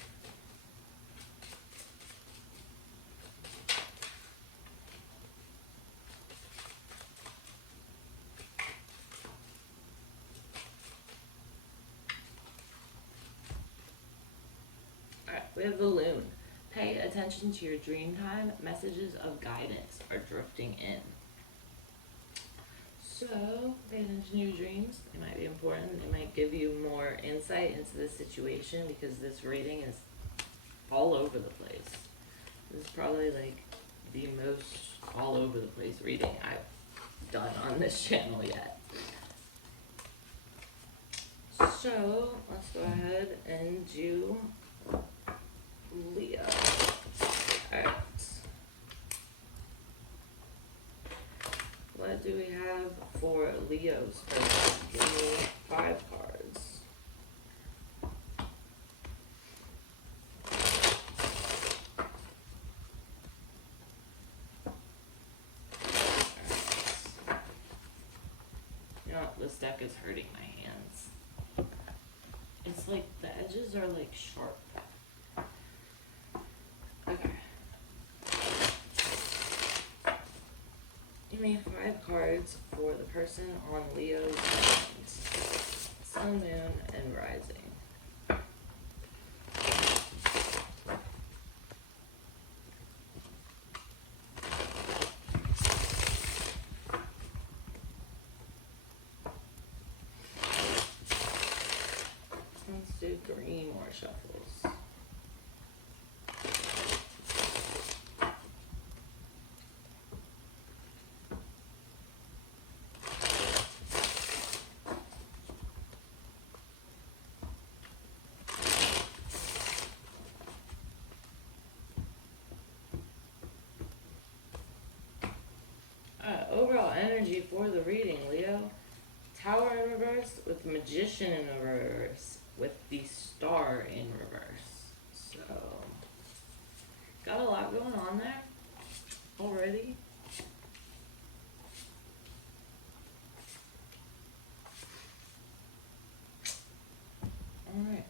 Alright, we have the Loon. Pay attention to your dream time. Messages of guidance are drifting in. So, pay attention to your dreams. They might be important. They might give you more insight into the situation because this reading is all over the place. This is probably like the most all over the place reading I've done on this channel yet. So, let's go ahead and do Leo. Alright. What do we have for Leo's person? Give me 5 cards. You know what? This deck is hurting my hands. It's like the edges are like sharp. Okay. Give me 5 cards for the person on Leo's hands. Sun, Moon, and Rising. Let's do 3 more shuffles. Overall energy for the reading, Leo. Tower in reverse with the Magician in reverse with the Star in reverse. So, got a lot going on there. Alright.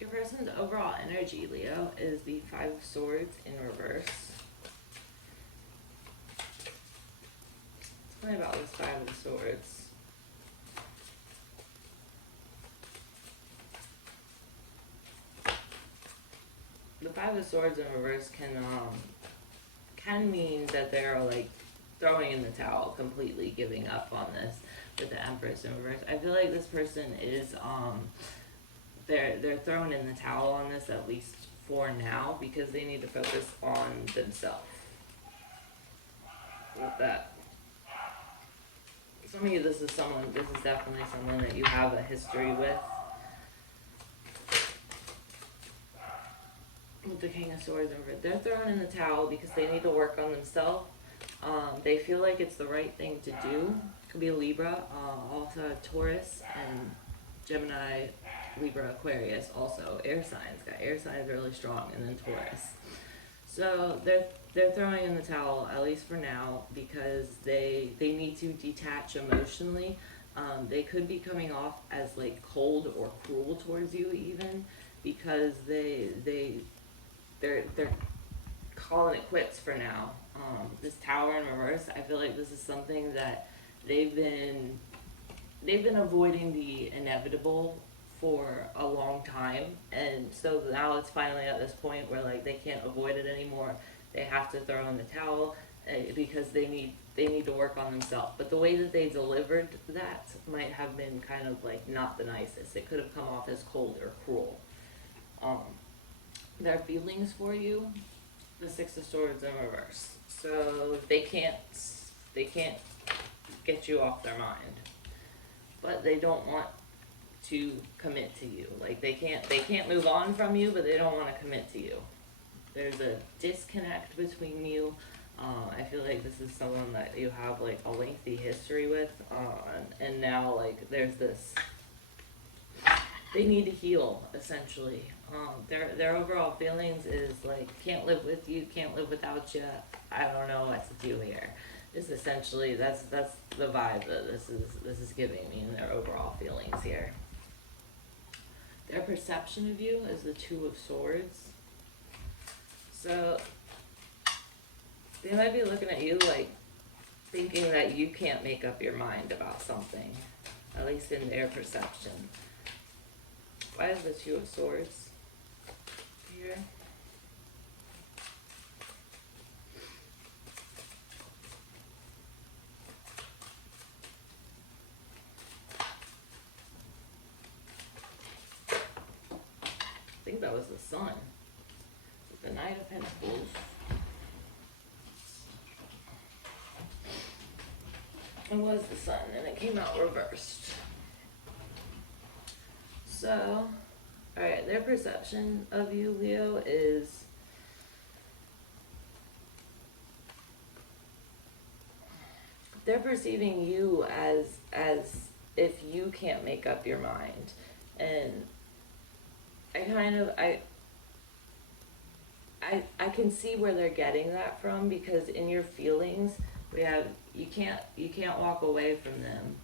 Your person's overall energy, Leo, is the Five of Swords in reverse. Tell me about this Five of Swords. The Five of Swords in reverse can mean that they're like throwing in the towel, completely giving up on this with the Empress in reverse. I feel like this person is they're throwing in the towel on this, at least for now, because they need to focus on themselves with that. Some of you, this is definitely someone that you have a history with. With the King of Swords over, they're throwing in the towel because they need to work on themselves. They feel like it's the right thing to do. Could be a Libra, also Taurus and Gemini, Libra, Aquarius, also air signs. Got air signs really strong, and then Taurus. So they're throwing in the towel, at least for now, because they need to detach emotionally. They could be coming off as like cold or cruel towards you, even because they're calling it quits for now. This Tower in reverse, I feel like this is something that they've been avoiding the inevitable for a long time, and so now it's finally at this point where like they can't avoid it anymore. They have to throw in the towel because they need to work on themselves. But the way that they delivered that might have been kind of like not the nicest. It could have come off as cold or cruel. Their feelings for you, the Six of Swords in reverse. So they can't get you off their mind, but they don't want to commit to you. Like they can't move on from you, but they don't want to commit to you. There's a disconnect between you. I feel like this is someone that you have like a lengthy history with, and now like there's this. They need to heal, essentially. Their overall feelings is like, can't live with you, can't live without you. I don't know what to do here. It's essentially that's the vibe that this is giving me in their overall feelings here. Their perception of you is the Two of Swords. So they might be looking at you like thinking that you can't make up your mind about something, at least in their perception. Why is the Two of Swords here? I think that was the Sun. The Knight of Pentacles. It was the Sun, and it came out reversed. So, alright, their perception of you, Leo, is they're perceiving you as if you can't make up your mind. And I can see where they're getting that from, because in your feelings we have you can't walk away from them,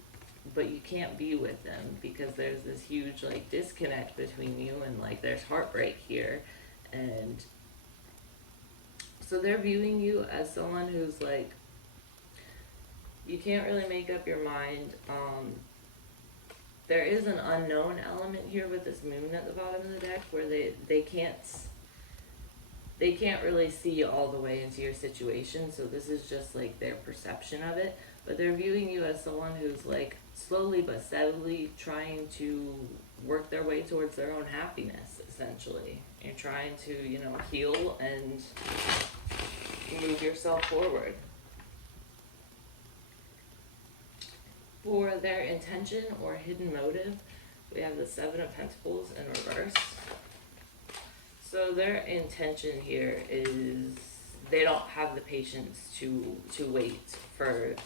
but you can't be with them because there's this huge like disconnect between you, and like there's heartbreak here. And so they're viewing you as someone who's like, you can't really make up your mind. There is an unknown element here with this moon at the bottom of the deck where they can't really see all the way into your situation, so this is just like their perception of it. But they're viewing you as someone who's like slowly but steadily trying to work their way towards their own happiness, essentially. You're trying to, heal and move yourself forward. For their intention or hidden motive, we have the Seven of Pentacles in reverse. So their intention here is they don't have the patience to wait for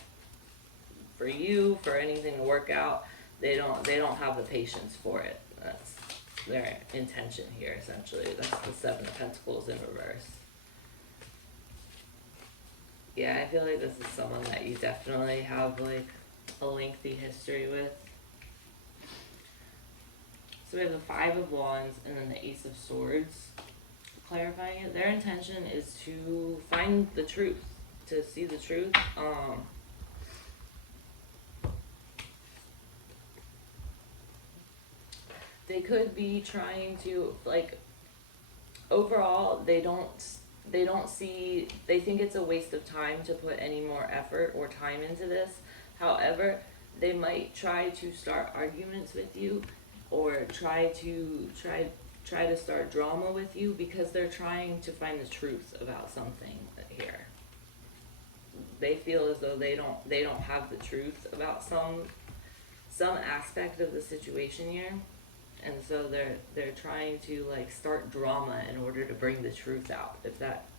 you, for anything to work out. They don't have the patience for it. That's their intention here, essentially. That's the Seven of Pentacles in reverse. Yeah, I feel like this is someone that you definitely have like a lengthy history with. So we have the Five of Wands and then the Ace of Swords. Clarifying it, their intention is to find the truth, to see the truth. They could be trying to, like, overall, they think it's a waste of time to put any more effort or time into this. However, they might try to start arguments with you, or try to start drama with you, because they're trying to find the truth about something here. They feel as though they don't have the truth about some aspect of the situation here. And so they're trying to like start drama in order to bring the truth out.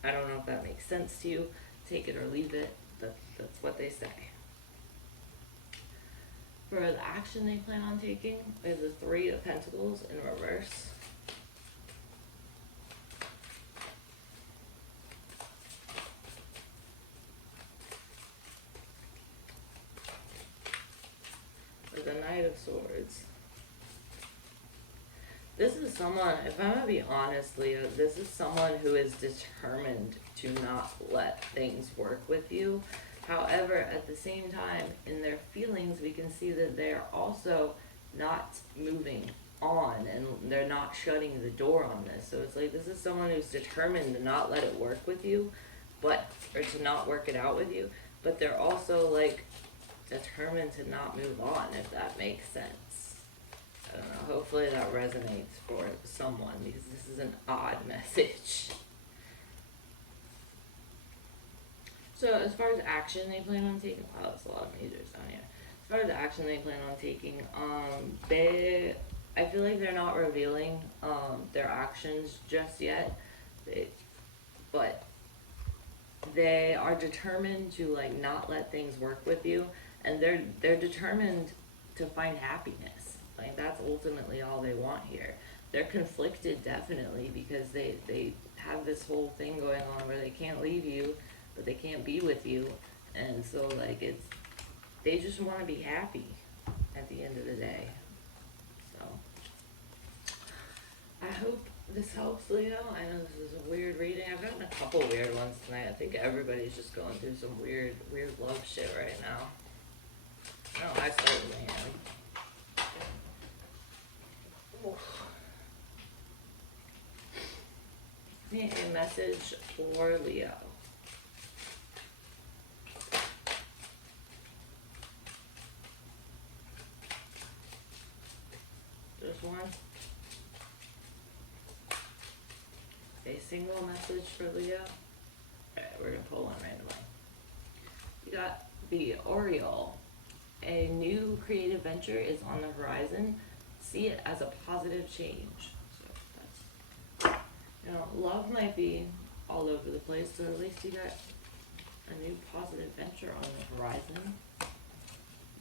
I don't know if that makes sense to you. Take it or leave it. That's what they say. For the action they plan on taking, we have the Three of Pentacles in reverse. With the Knight of Swords. This is someone, if I'm going to be honest, Leo, this is someone who is determined to not let things work with you. However, at the same time, in their feelings, we can see that they're also not moving on, and they're not shutting the door on this. So it's like, this is someone who's determined to not let it work with you, or to not work it out with you, but they're also like determined to not move on, if that makes sense. I don't know, hopefully that resonates for someone, because this is an odd message. So as far as action they plan on taking, wow, that's a lot of majors down here. As far as action they plan on taking, I feel like they're not revealing their actions just yet, but they are determined to like not let things work with you, and they're determined to find happiness. Like, that's ultimately all they want here. They're conflicted, definitely, because they have this whole thing going on where they can't leave you, but they can't be with you. And so, like, they just want to be happy at the end of the day. So, I hope this helps, Leo. I know this is a weird reading. I've gotten a couple weird ones tonight. I think everybody's just going through some weird love shit right now. Oh, I certainly am. Need a message for Leo. Just one. A single message for Leo. Alright, we're gonna pull one randomly. You got the Oriole. A new creative venture is on the horizon. See it as a positive change. So that's, love might be all over the place, so at least you got a new positive venture on the horizon.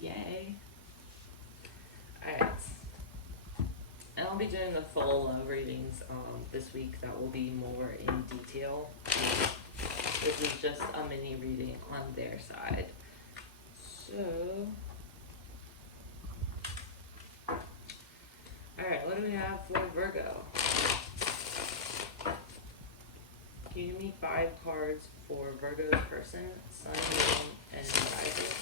Yay. Alright. And I'll be doing the full love readings this week. That will be more in detail. This is just a mini reading on their side. So, alright, what do we have for Virgo? Can you give me 5 cards for Virgo's person, sun, moon, and rising?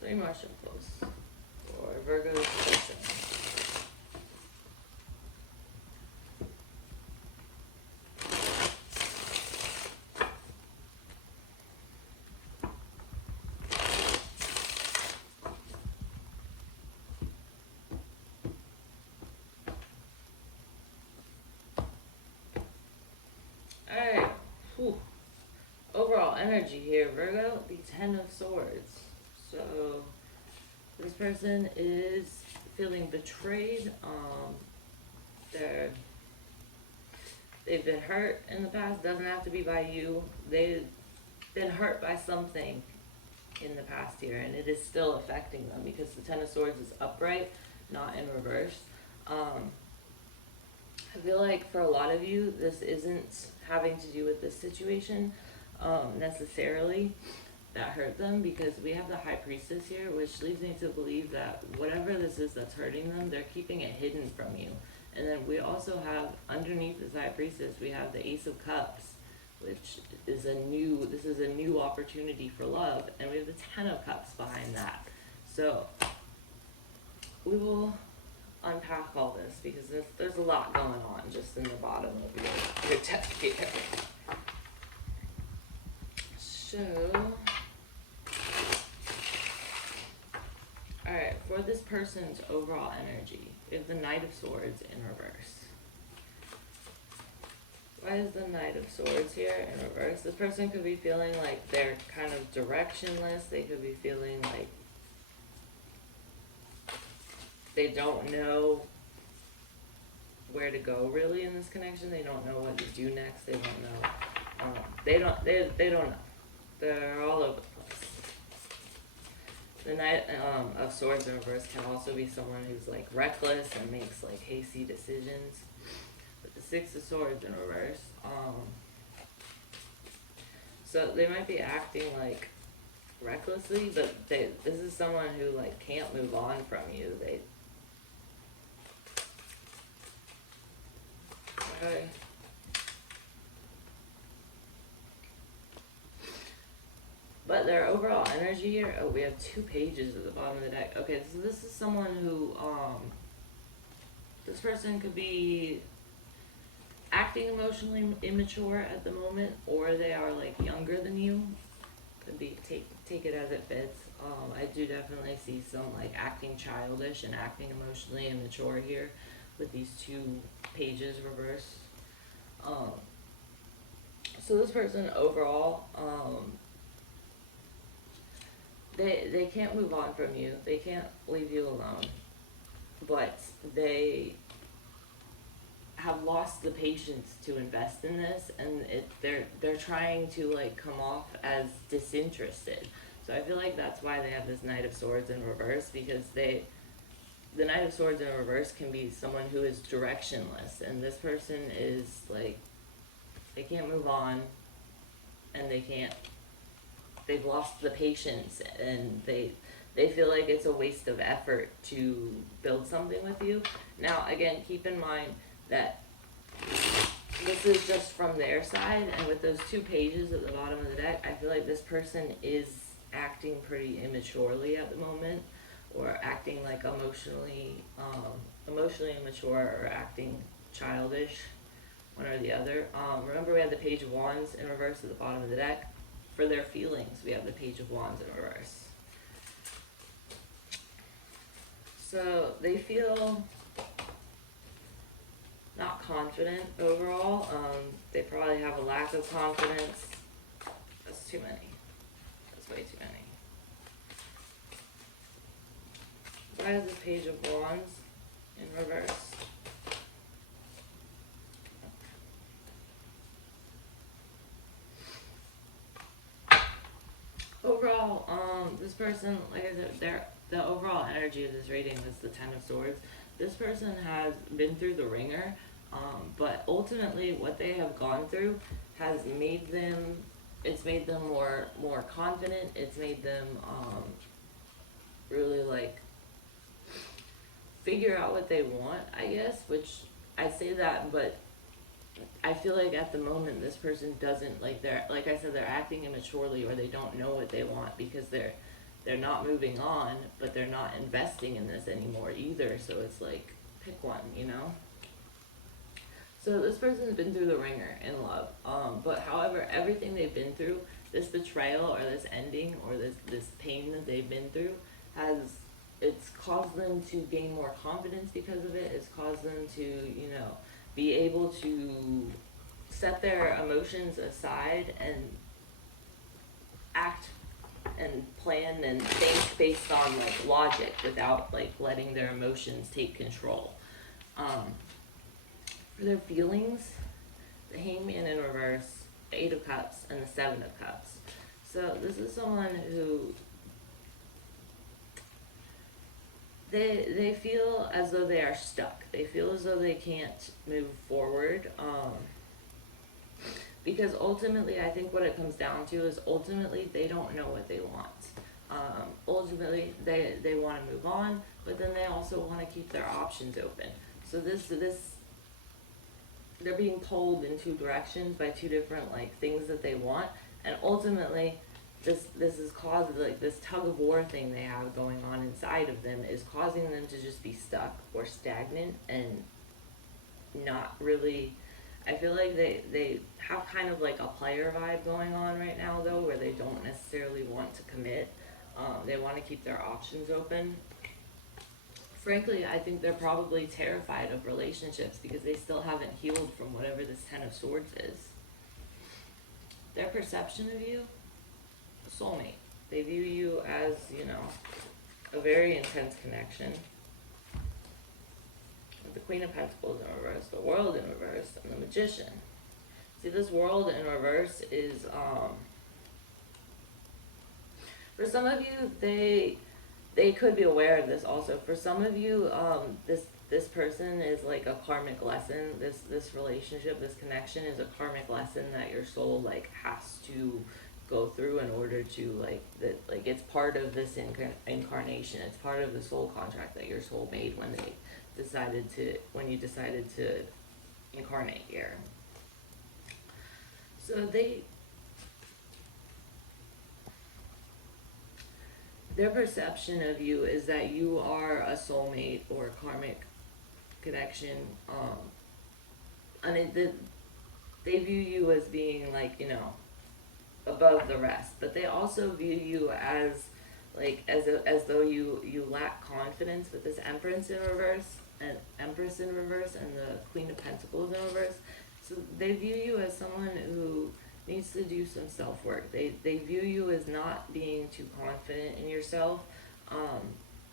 Three more symbols for Virgo's person. energy here, Virgo, the Ten of Swords. So this person is feeling betrayed. They've been hurt in the past. Doesn't have to be by you. They've been hurt by something in the past here, and it is still affecting them because the Ten of Swords is upright, not in reverse. I feel like for a lot of you, this isn't having to do with this situation necessarily that hurt them, because we have the High Priestess here, which leads me to believe that whatever this is that's hurting them, they're keeping it hidden from you. And then we also have, underneath this High Priestess, we have the Ace of Cups, which is this is a new opportunity for love, and we have the Ten of Cups behind that. So we will unpack all this, because there's a lot going on just in the bottom of your deck here. So, alright, for this person's overall energy, we have the Knight of Swords in reverse. Why is the Knight of Swords here in reverse? This person could be feeling like they're kind of directionless. They could be feeling like they don't know where to go really in this connection. They don't know what to do next. They don't know. They don't know. They're all over the place. The Knight of Swords in reverse can also be someone who's like reckless and makes like hasty decisions. But the Six of Swords in reverse, so they might be acting like recklessly, but this is someone who like can't move on from you. Okay. But their overall energy here, oh, we have 2 pages at the bottom of the deck. Okay, so this is someone who, this person could be acting emotionally immature at the moment, or they are like younger than you. Could be, take it as it fits. I do definitely see some like acting childish and acting emotionally immature here with these 2 pages reverse. So this person overall, they can't move on from you. They can't leave you alone, but they have lost the patience to invest in this, and they're trying to like come off as disinterested. So I feel like that's why they have this Knight of Swords in reverse, because the Knight of Swords in reverse can be someone who is directionless, and this person is like, they can't move on, and they've lost the patience, and they feel like it's a waste of effort to build something with you. Now, again, keep in mind that this is just from their side, and with those 2 pages at the bottom of the deck, I feel like this person is acting pretty immaturely at the moment, or acting like emotionally immature, or acting childish, one or the other. Remember, we have the Page of Wands in reverse at the bottom of the deck. For their feelings, we have the Page of Wands in reverse. So they feel not confident overall. They probably have a lack of confidence. That's too many. That's way too many. Why is this Page of Wands in reverse? Overall, this person, like I said, the overall energy of this reading is the Ten of Swords. This person has been through the ringer, but ultimately what they have gone through has made them, it's made them more confident. It's made them really like figure out what they want, I guess, which I say that, but I feel like at the moment this person doesn't, like I said, they're acting immaturely, or they don't know what they want, because they're not moving on, but they're not investing in this anymore either. So it's like, pick one, you know? So this person's been through the ringer in love. But however, everything they've been through, this betrayal or this ending or this pain that they've been through, it's caused them to gain more confidence because of it. It's caused them to, you know, be able to set their emotions aside and act and plan and think based on like logic without like letting their emotions take control. For their feelings, the Hangman in reverse, the 8 of Cups, and the 7 of Cups. So this is someone who they feel as though they are stuck. They feel as though they can't move forward. Because ultimately, I think what it comes down to is ultimately they don't know what they want. Ultimately, they want to move on, but then they also want to keep their options open. So they're being pulled in two directions by two different like things that they want, and ultimately, this is caused like this tug of war thing they have going on inside of them is causing them to just be stuck or stagnant and not really. I feel like they have kind of like a player vibe going on right now though, where they don't necessarily want to commit. They want to keep their options open. Frankly, I think they're probably terrified of relationships because they still haven't healed from whatever this 10 of Swords is. Their perception of you, soulmate. They view you as, you know, a very intense connection. The Queen of Pentacles in reverse, the World in reverse, and the Magician. See, this World in reverse is, for some of you, they could be aware of this also. For some of you, this person is like a karmic lesson. This relationship, this connection is a karmic lesson that your soul like has to go through in order to like it's part of this incarnation. It's part of the soul contract that your soul made when you decided to incarnate here. So their perception of you is that you are a soulmate or a karmic connection, and they view you as being like, you know, above the rest, but they also view you as like as though you lack confidence with this Empress in reverse and the Queen of Pentacles in reverse. So they view you as someone who needs to do some self-work. They view you as not being too confident in yourself,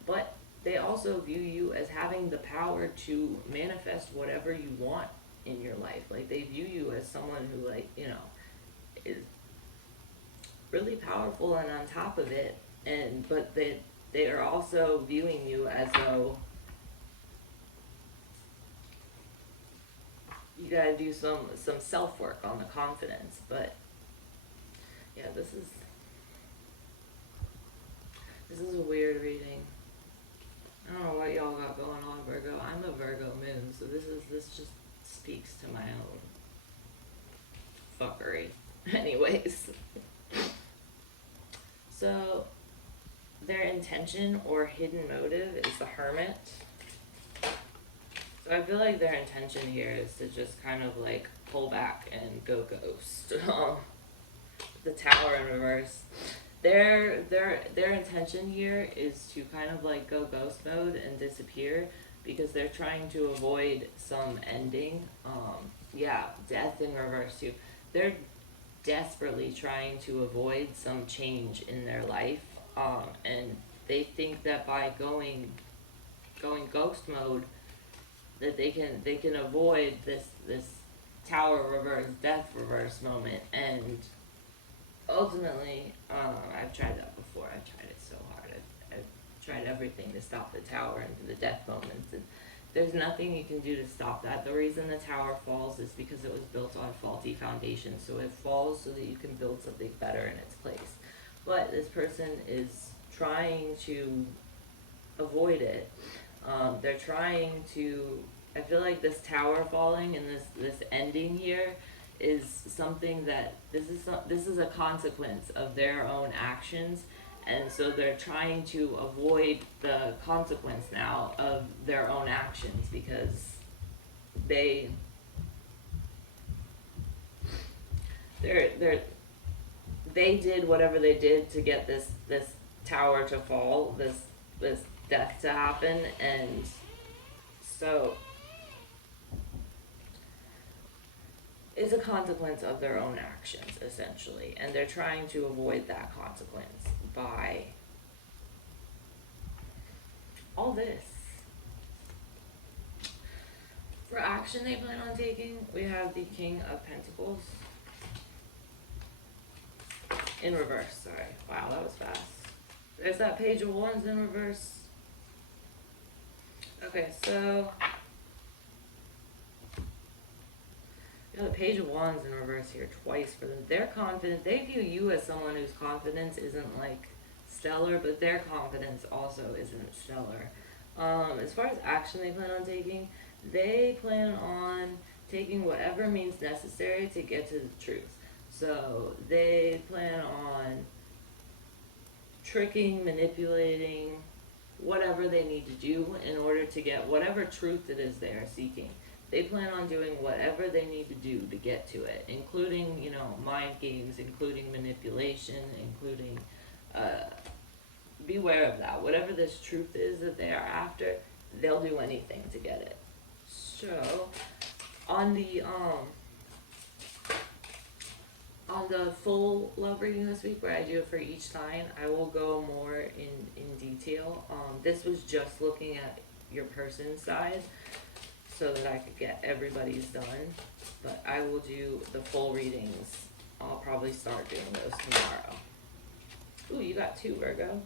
but they also view you as having the power to manifest whatever you want in your life. Like they view you as someone who, like, you know, is really powerful and on top of it, but they are also viewing you as though you gotta do some self-work on the confidence. But yeah, this is a weird reading. I don't know what y'all got going on, Virgo. I'm a Virgo moon, so this just speaks to my own fuckery. Anyways. So their intention or hidden motive is the Hermit. So I feel like their intention here is to just kind of like pull back and go ghost. The Tower in reverse. Their intention here is to kind of like go ghost mode and disappear because they're trying to avoid some ending. Death in reverse too. They're desperately trying to avoid some change in their life, and they think that by going ghost mode that they can avoid this Tower reverse, death reverse moment. And ultimately, I've tried that before. I've tried it so hard. I've tried everything to stop the Tower and the death moments, and there's nothing you can do to stop that. The reason the Tower falls is because it was built on faulty foundations. So it falls so that you can build something better in its place. But this person is trying to avoid it. They're trying to, I feel like this Tower falling and this ending here is something that, this is a consequence of their own actions. And so they're trying to avoid the consequence now of their own actions because they did whatever they did to get this Tower to fall, this death to happen. And so is a consequence of their own actions, essentially. And they're trying to avoid that consequence by all this. For action they plan on taking, we have the King of Pentacles. In reverse, sorry. Wow, that was fast. There's that Page of Wands in reverse. Okay, so you know, the Page of Wands in reverse here twice for them. They're confident. They view you as someone whose confidence isn't like stellar, but their confidence also isn't stellar. As far as action they plan on taking, they plan on taking whatever means necessary to get to the truth. So they plan on tricking, manipulating, whatever they need to do in order to get whatever truth it is they are seeking. They plan on doing whatever they need to do to get to it, including, you know, mind games, including manipulation, including, beware of that. Whatever this truth is that they are after, they'll do anything to get it. So, on the full love reading this week, where I do it for each sign, I will go more in detail. This was just looking at your person's side so that I could get everybody's done, but I will do the full readings. I'll probably start doing those tomorrow. Ooh, you got 2, Virgo.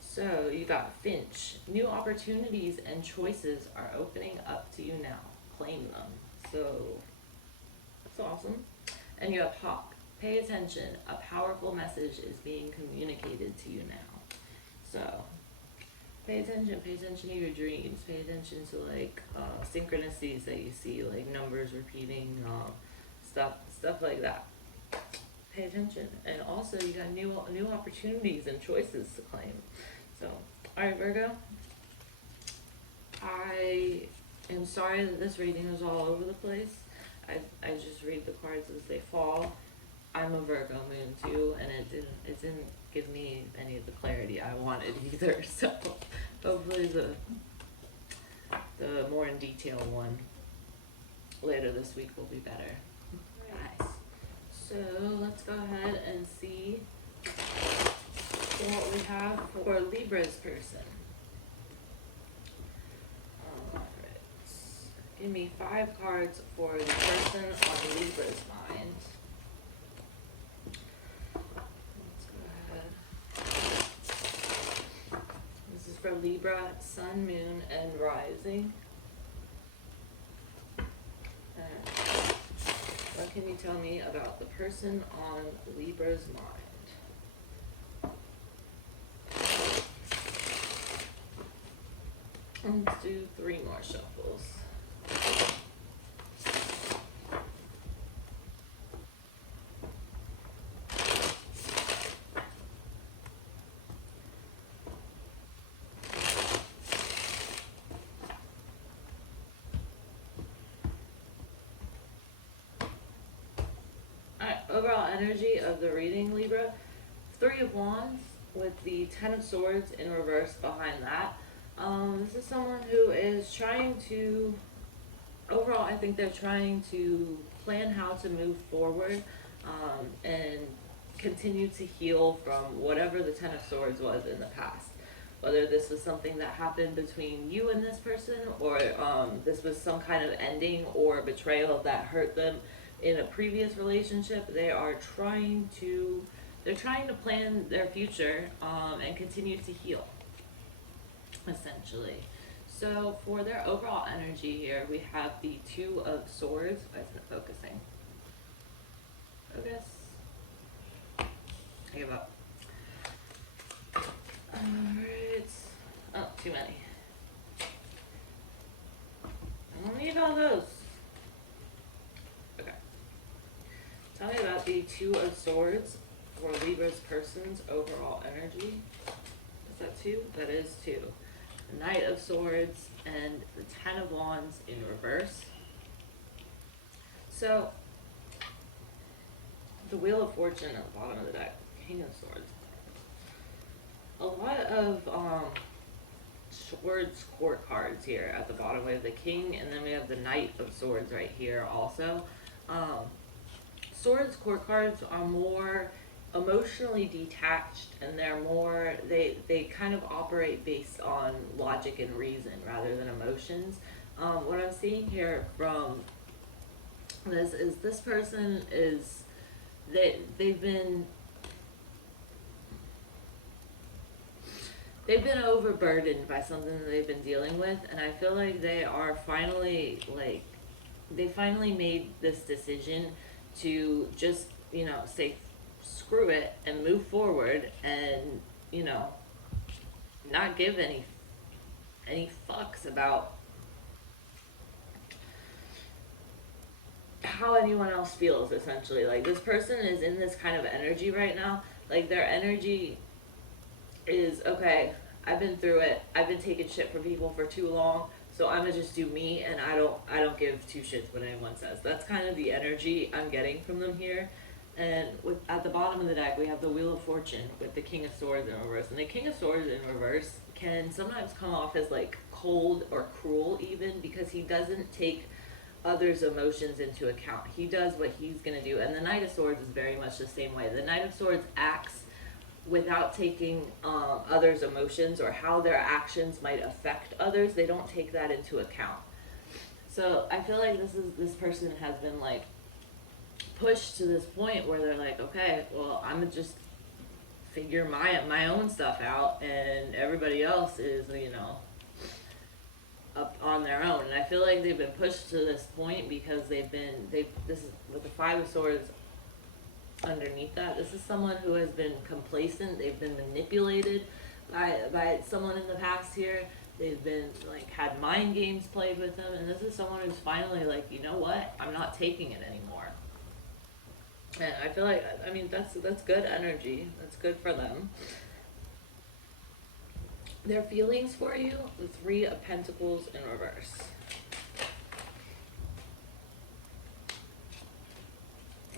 So you got Finch. New opportunities and choices are opening up to you now. Claim them. So that's awesome. And you have Hawk. Pay attention. A powerful message is being communicated to you now. So pay attention to your dreams. Pay attention to like synchronicities that you see, like numbers repeating, stuff like that. Pay attention. And also you got new opportunities and choices to claim. So, alright, Virgo, I am sorry that this reading is all over the place. I just read the cards as they fall. I'm a Virgo moon too, and it didn't give me any of the clarity I wanted either. So hopefully the more in detail one later this week will be better. Nice. So let's go ahead and see what we have for Libra's person. Alright. Give me 5 cards for the person on Libra's mind. Let's go ahead. This is for Libra, Sun, Moon, and Rising. And what can you tell me about the person on Libra's mind? Let's do 3 more shuffles. Alright, overall energy of the reading, Libra. 3 of Wands with the 10 of Swords in reverse behind that. This is someone who is trying to, overall, I think they're trying to plan how to move forward, and continue to heal from whatever the 10 of Swords was in the past. Whether this was something that happened between you and this person, or this was some kind of ending or betrayal that hurt them in a previous relationship. They're trying to plan their future, and continue to heal, essentially. So for their overall energy here, we have the 2 of Swords. Why isn't it focusing? Focus. I give up. Alright. Oh, too many. I don't need all those. Okay. Tell me about the 2 of Swords for Libra's person's overall energy. Is that 2? That is 2. The Knight of Swords and the 10 of Wands in reverse. So, the Wheel of Fortune at the bottom of the deck, King of Swords. A lot of Swords court cards here at the bottom. We have the King, and then we have the Knight of Swords right here also. Swords court cards are more emotionally detached, and they're more, they kind of operate based on logic and reason rather than emotions. What I'm seeing here from this is this person is, they've been overburdened by something that they've been dealing with, and I feel like they are finally, like, they finally made this decision to just, you know, say screw it and move forward, and, you know, not give any fucks about how anyone else feels, essentially. Like, this person is in this kind of energy right now. Like, their energy is, okay, I've been through it, I've been taking shit from people for too long, so I'm gonna just do me, and I don't give two shits what anyone says. That's kind of the energy I'm getting from them here. And with, at the bottom of the deck, we have the Wheel of Fortune with the King of Swords in reverse. And the King of Swords in reverse can sometimes come off as, like, cold or cruel even, because he doesn't take others' emotions into account. He does what he's gonna do. And the Knight of Swords is very much the same way. The Knight of Swords acts without taking others' emotions or how their actions might affect others. They don't take that into account. So I feel like this person has been, like, pushed to this point where they're like, okay, well, I'm gonna just figure my own stuff out, and everybody else is, you know, up on their own. And I feel like they've been pushed to this point because this is with the Five of Swords underneath that. This is someone who has been complacent. They've been manipulated by someone in the past here. They've been, like, had mind games played with them, and this is someone who's finally like, you know what, I'm not taking it anymore. And I feel like, I mean, that's good energy. That's good for them. Their feelings for you, the Three of Pentacles in reverse.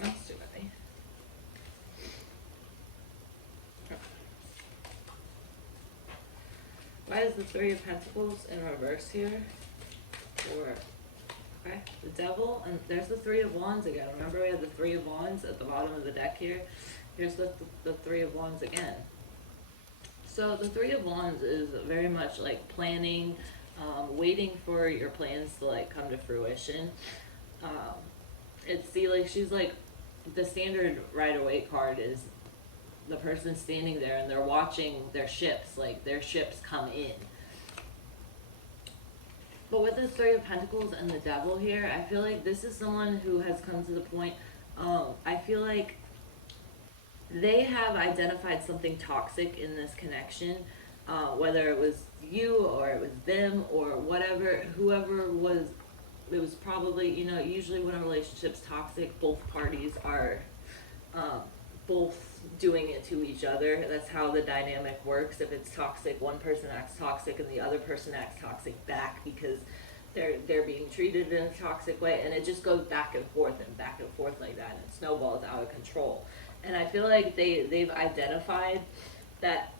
That's too heavy. Why is the Three of Pentacles in reverse here? Okay, the Devil, and there's the Three of Wands again. Remember, we had the Three of Wands at the bottom of the deck here. Here's the Three of Wands again. So the Three of Wands is very much like planning, waiting for your plans to, like, come to fruition. Like, she's like, the standard right away card is the person standing there and they're watching their ships, like their ships come in. But with the Three of Pentacles and the Devil here, I feel like this is someone who has come to the point, I feel like they have identified something toxic in this connection, whether it was you or it was them or whatever, whoever was, it was probably, you know, usually when a relationship's toxic, both parties are both doing it to each other. That's how the dynamic works. If it's toxic, one person acts toxic and the other person acts toxic back because they're being treated in a toxic way, and it just goes back and forth like that, and it snowballs out of control. And I feel like they've identified that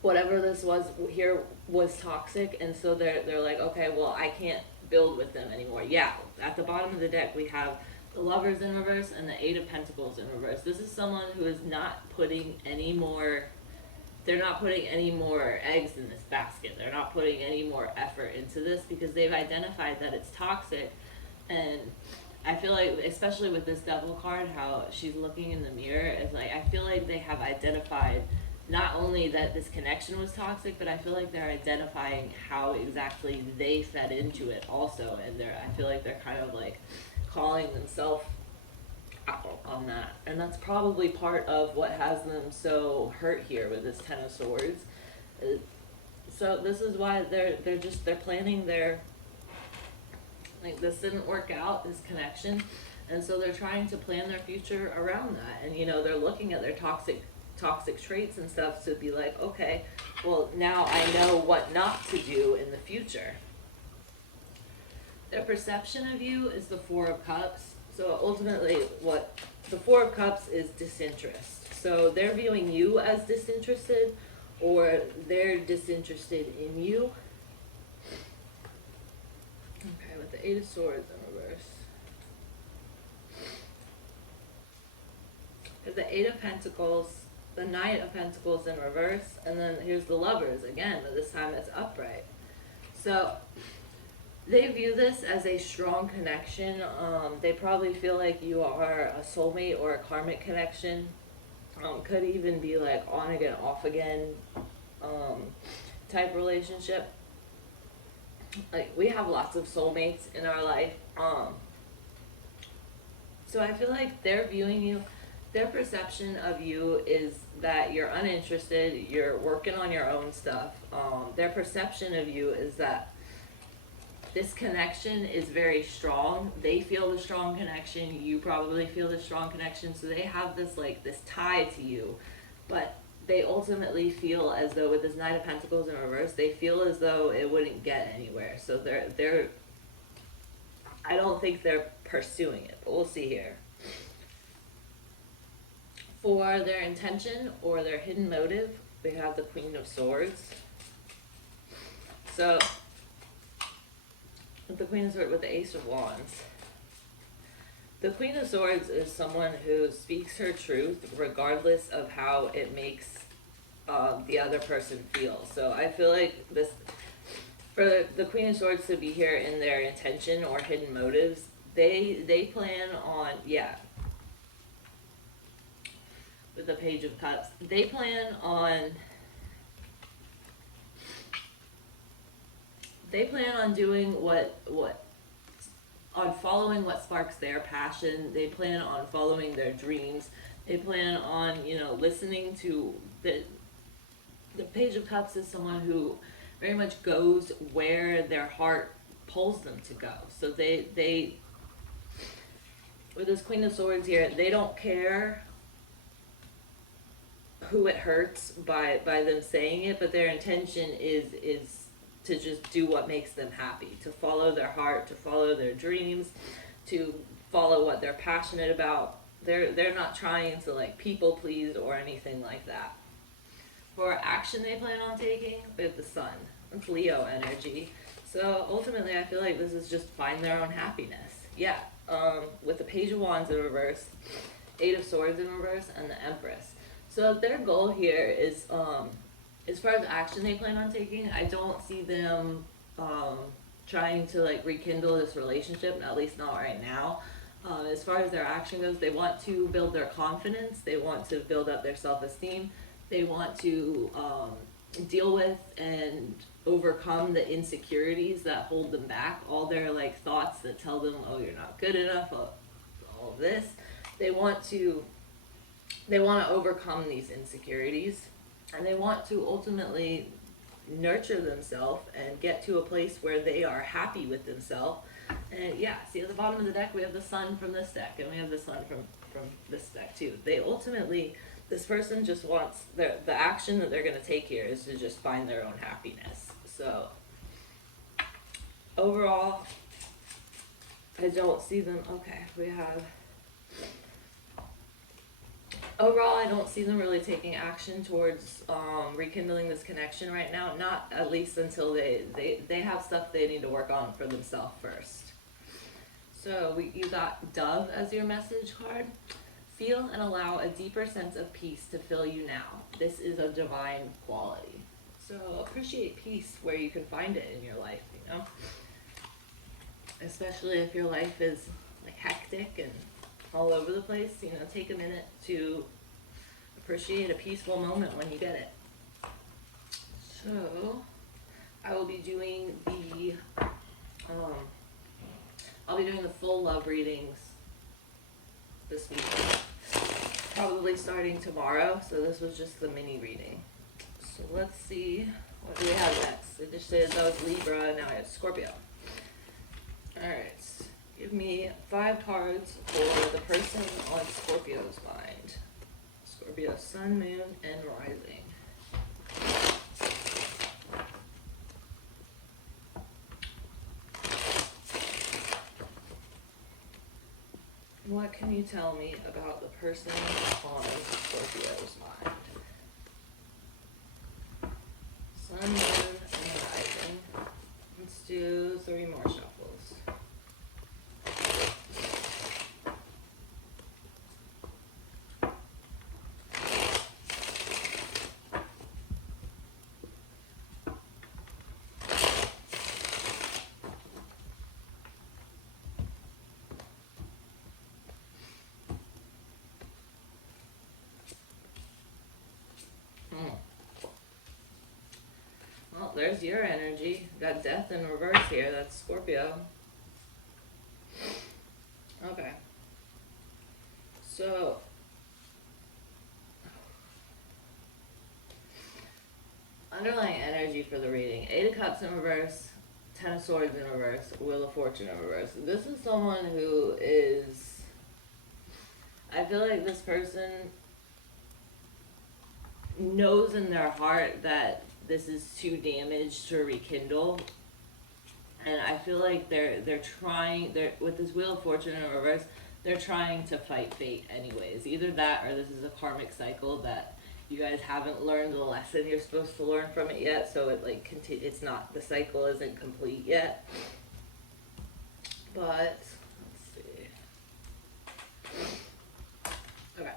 whatever this was here was toxic, and so they're like, okay, well, I can't build with them anymore. Yeah, at the bottom of the deck we have the Lovers in reverse and the Eight of Pentacles in reverse. This is someone who is not putting any more, they're not putting any more eggs in this basket. They're not putting any more effort into this because they've identified that it's toxic. And I feel like, especially with this Devil card, how she's looking in the mirror, is like, I feel like they have identified not only that this connection was toxic, but I feel like they're identifying how exactly they fed into it also. And I feel like they're kind of like calling themselves out on that. And that's probably part of what has them so hurt here with this Ten of Swords. So this is why they're planning their, like, this didn't work out, this connection, and so they're trying to plan their future around that. And, you know, they're looking at their toxic traits and stuff to be like, okay, well, now I know what not to do in the future. Their perception of you is the Four of Cups. So ultimately, what the Four of Cups is disinterest. So they're viewing you as disinterested, or they're disinterested in you. Okay, with the Eight of Swords in reverse. The Eight of Pentacles, the Knight of Pentacles in reverse, and then here's the Lovers again, but this time it's upright. So they view this as a strong connection. They probably feel like you are a soulmate or a karmic connection. Could even be like on again, off again type relationship. Like we have lots of soulmates in our life. So I feel like they're viewing you, their perception of you is that you're uninterested, you're working on your own stuff. Their perception of you is that this connection is very strong. They feel the strong connection, you probably feel the strong connection, so they have this like this tie to you. But they ultimately feel as though with this Knight of Pentacles in reverse, they feel as though it wouldn't get anywhere. So they're I don't think they're pursuing it, but we'll see here. For their intention or their hidden motive, we have the Queen of Swords. So, with the Queen of Swords with the Ace of Wands. The Queen of Swords is someone who speaks her truth regardless of how it makes the other person feel. So I feel like this, for the Queen of Swords to be here in their intention or hidden motives, they plan on, yeah, with the Page of Cups, they plan on doing what on following what sparks their passion. They plan on following their dreams. They plan on, you know, listening to the Page of Cups is someone who very much goes where their heart pulls them to go. So they with this Queen of Swords here, they don't care who it hurts by them saying it, but their intention is to just do what makes them happy, to follow their heart, to follow their dreams, to follow what they're passionate about. They're not trying to like people please or anything like that. For action they plan on taking, we have the Sun. It's Leo energy. So ultimately I feel like this is just find their own happiness. Yeah. With the Page of Wands in reverse, Eight of Swords in reverse, and the Empress. So their goal here is, as far as action they plan on taking, I don't see them trying to like rekindle this relationship, at least not right now. As far as their action goes, they want to build their confidence, they want to build up their self-esteem, they want to deal with and overcome the insecurities that hold them back, all their like thoughts that tell them, oh, you're not good enough, all of this. They want to overcome these insecurities, and they want to ultimately nurture themselves and get to a place where they are happy with themselves. And yeah, see at the bottom of the deck we have the Sun from this deck, and we have the Sun from this deck too. They ultimately, this person just wants the action that they're going to take here is to just find their own happiness. So overall, I don't see them. Okay, we have. Overall, I don't see them really taking action towards rekindling this connection right now. Not at least until they have stuff they need to work on for themselves first. So you got Dove as your message card. Feel and allow a deeper sense of peace to fill you now. This is a divine quality. So appreciate peace where you can find it in your life, you know? Especially if your life is like hectic and all over the place, you know, take a minute to appreciate a peaceful moment when you get it. So I will be doing the full love readings this week, probably starting tomorrow. So this was just the mini reading. So let's see, what do we have next? It just says that was Libra, now I have Scorpio. Alright, give me 5 cards for the person on Scorpio's mind. Scorpio, Sun, Moon, and Rising. What can you tell me about the person on Scorpio's mind? Sun, Moon, and Rising. Let's do 3 more shuffles. Well, there's your energy. Got death in reverse here. That's Scorpio. Okay. So, underlying energy for the reading. 8 of Cups in reverse, 10 of Swords in reverse, Wheel of Fortune in reverse. This is someone who is... I feel like this person knows in their heart that this is too damaged to rekindle, and I feel like they're with this Wheel of Fortune in reverse, they're trying to fight fate anyways. Either that, or this is a karmic cycle that you guys haven't learned the lesson you're supposed to learn from it yet, so it like it's not, the cycle isn't complete yet. But let's see. Okay,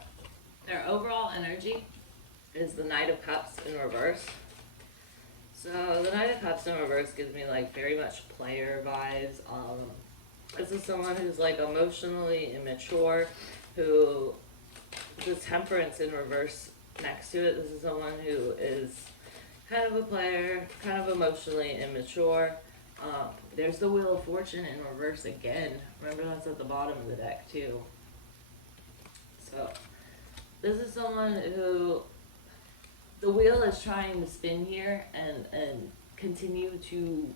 their overall energy is the Knight of Cups in reverse. So the Knight of Cups in reverse gives me like very much player vibes. This is someone who's like emotionally immature, who the Temperance in reverse next to it. This is someone who is kind of a player, kind of emotionally immature. There's the Wheel of Fortune in reverse again. Remember, that's at the bottom of the deck too. So this is someone who the wheel is trying to spin here and continue to,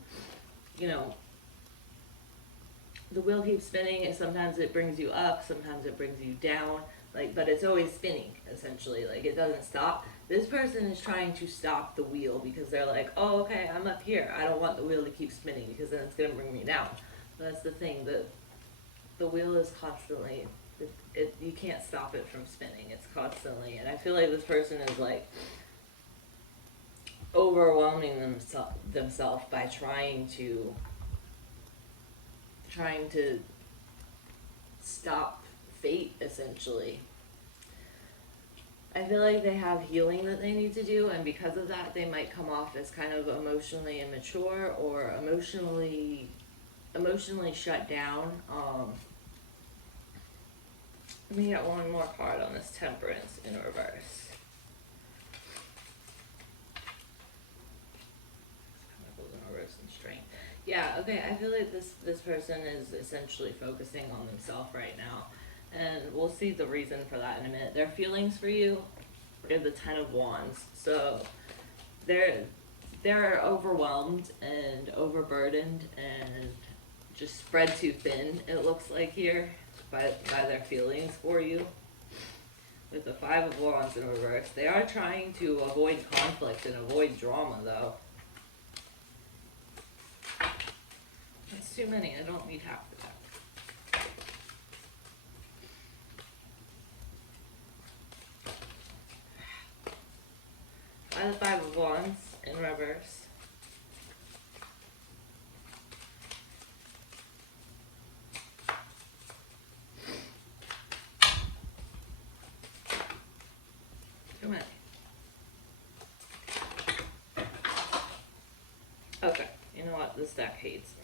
you know, the wheel keeps spinning, and sometimes it brings you up, sometimes it brings you down, like, but it's always spinning, essentially, like, it doesn't stop. This person is trying to stop the wheel because they're like, oh, okay, I'm up here, I don't want the wheel to keep spinning because then it's gonna bring me down. But that's the thing, the wheel is constantly, you can't stop it from spinning, it's constantly, and I feel like this person is like overwhelming themselves by trying to stop fate, essentially. I feel like they have healing that they need to do, and because of that they might come off as kind of emotionally immature or emotionally shut down. Let me get one more card on this Temperance in reverse. Yeah, okay, I feel like this person is essentially focusing on themselves right now, and we'll see the reason for that in a minute. Their feelings for you are the 10 of Wands, so they're overwhelmed and overburdened and just spread too thin, it looks like here, by their feelings for you. With the 5 of Wands in reverse, they are trying to avoid conflict and avoid drama, though. That's too many. I don't need half the deck. By the 5 of Wands in reverse. Too many. Okay, you know what? This deck hates me.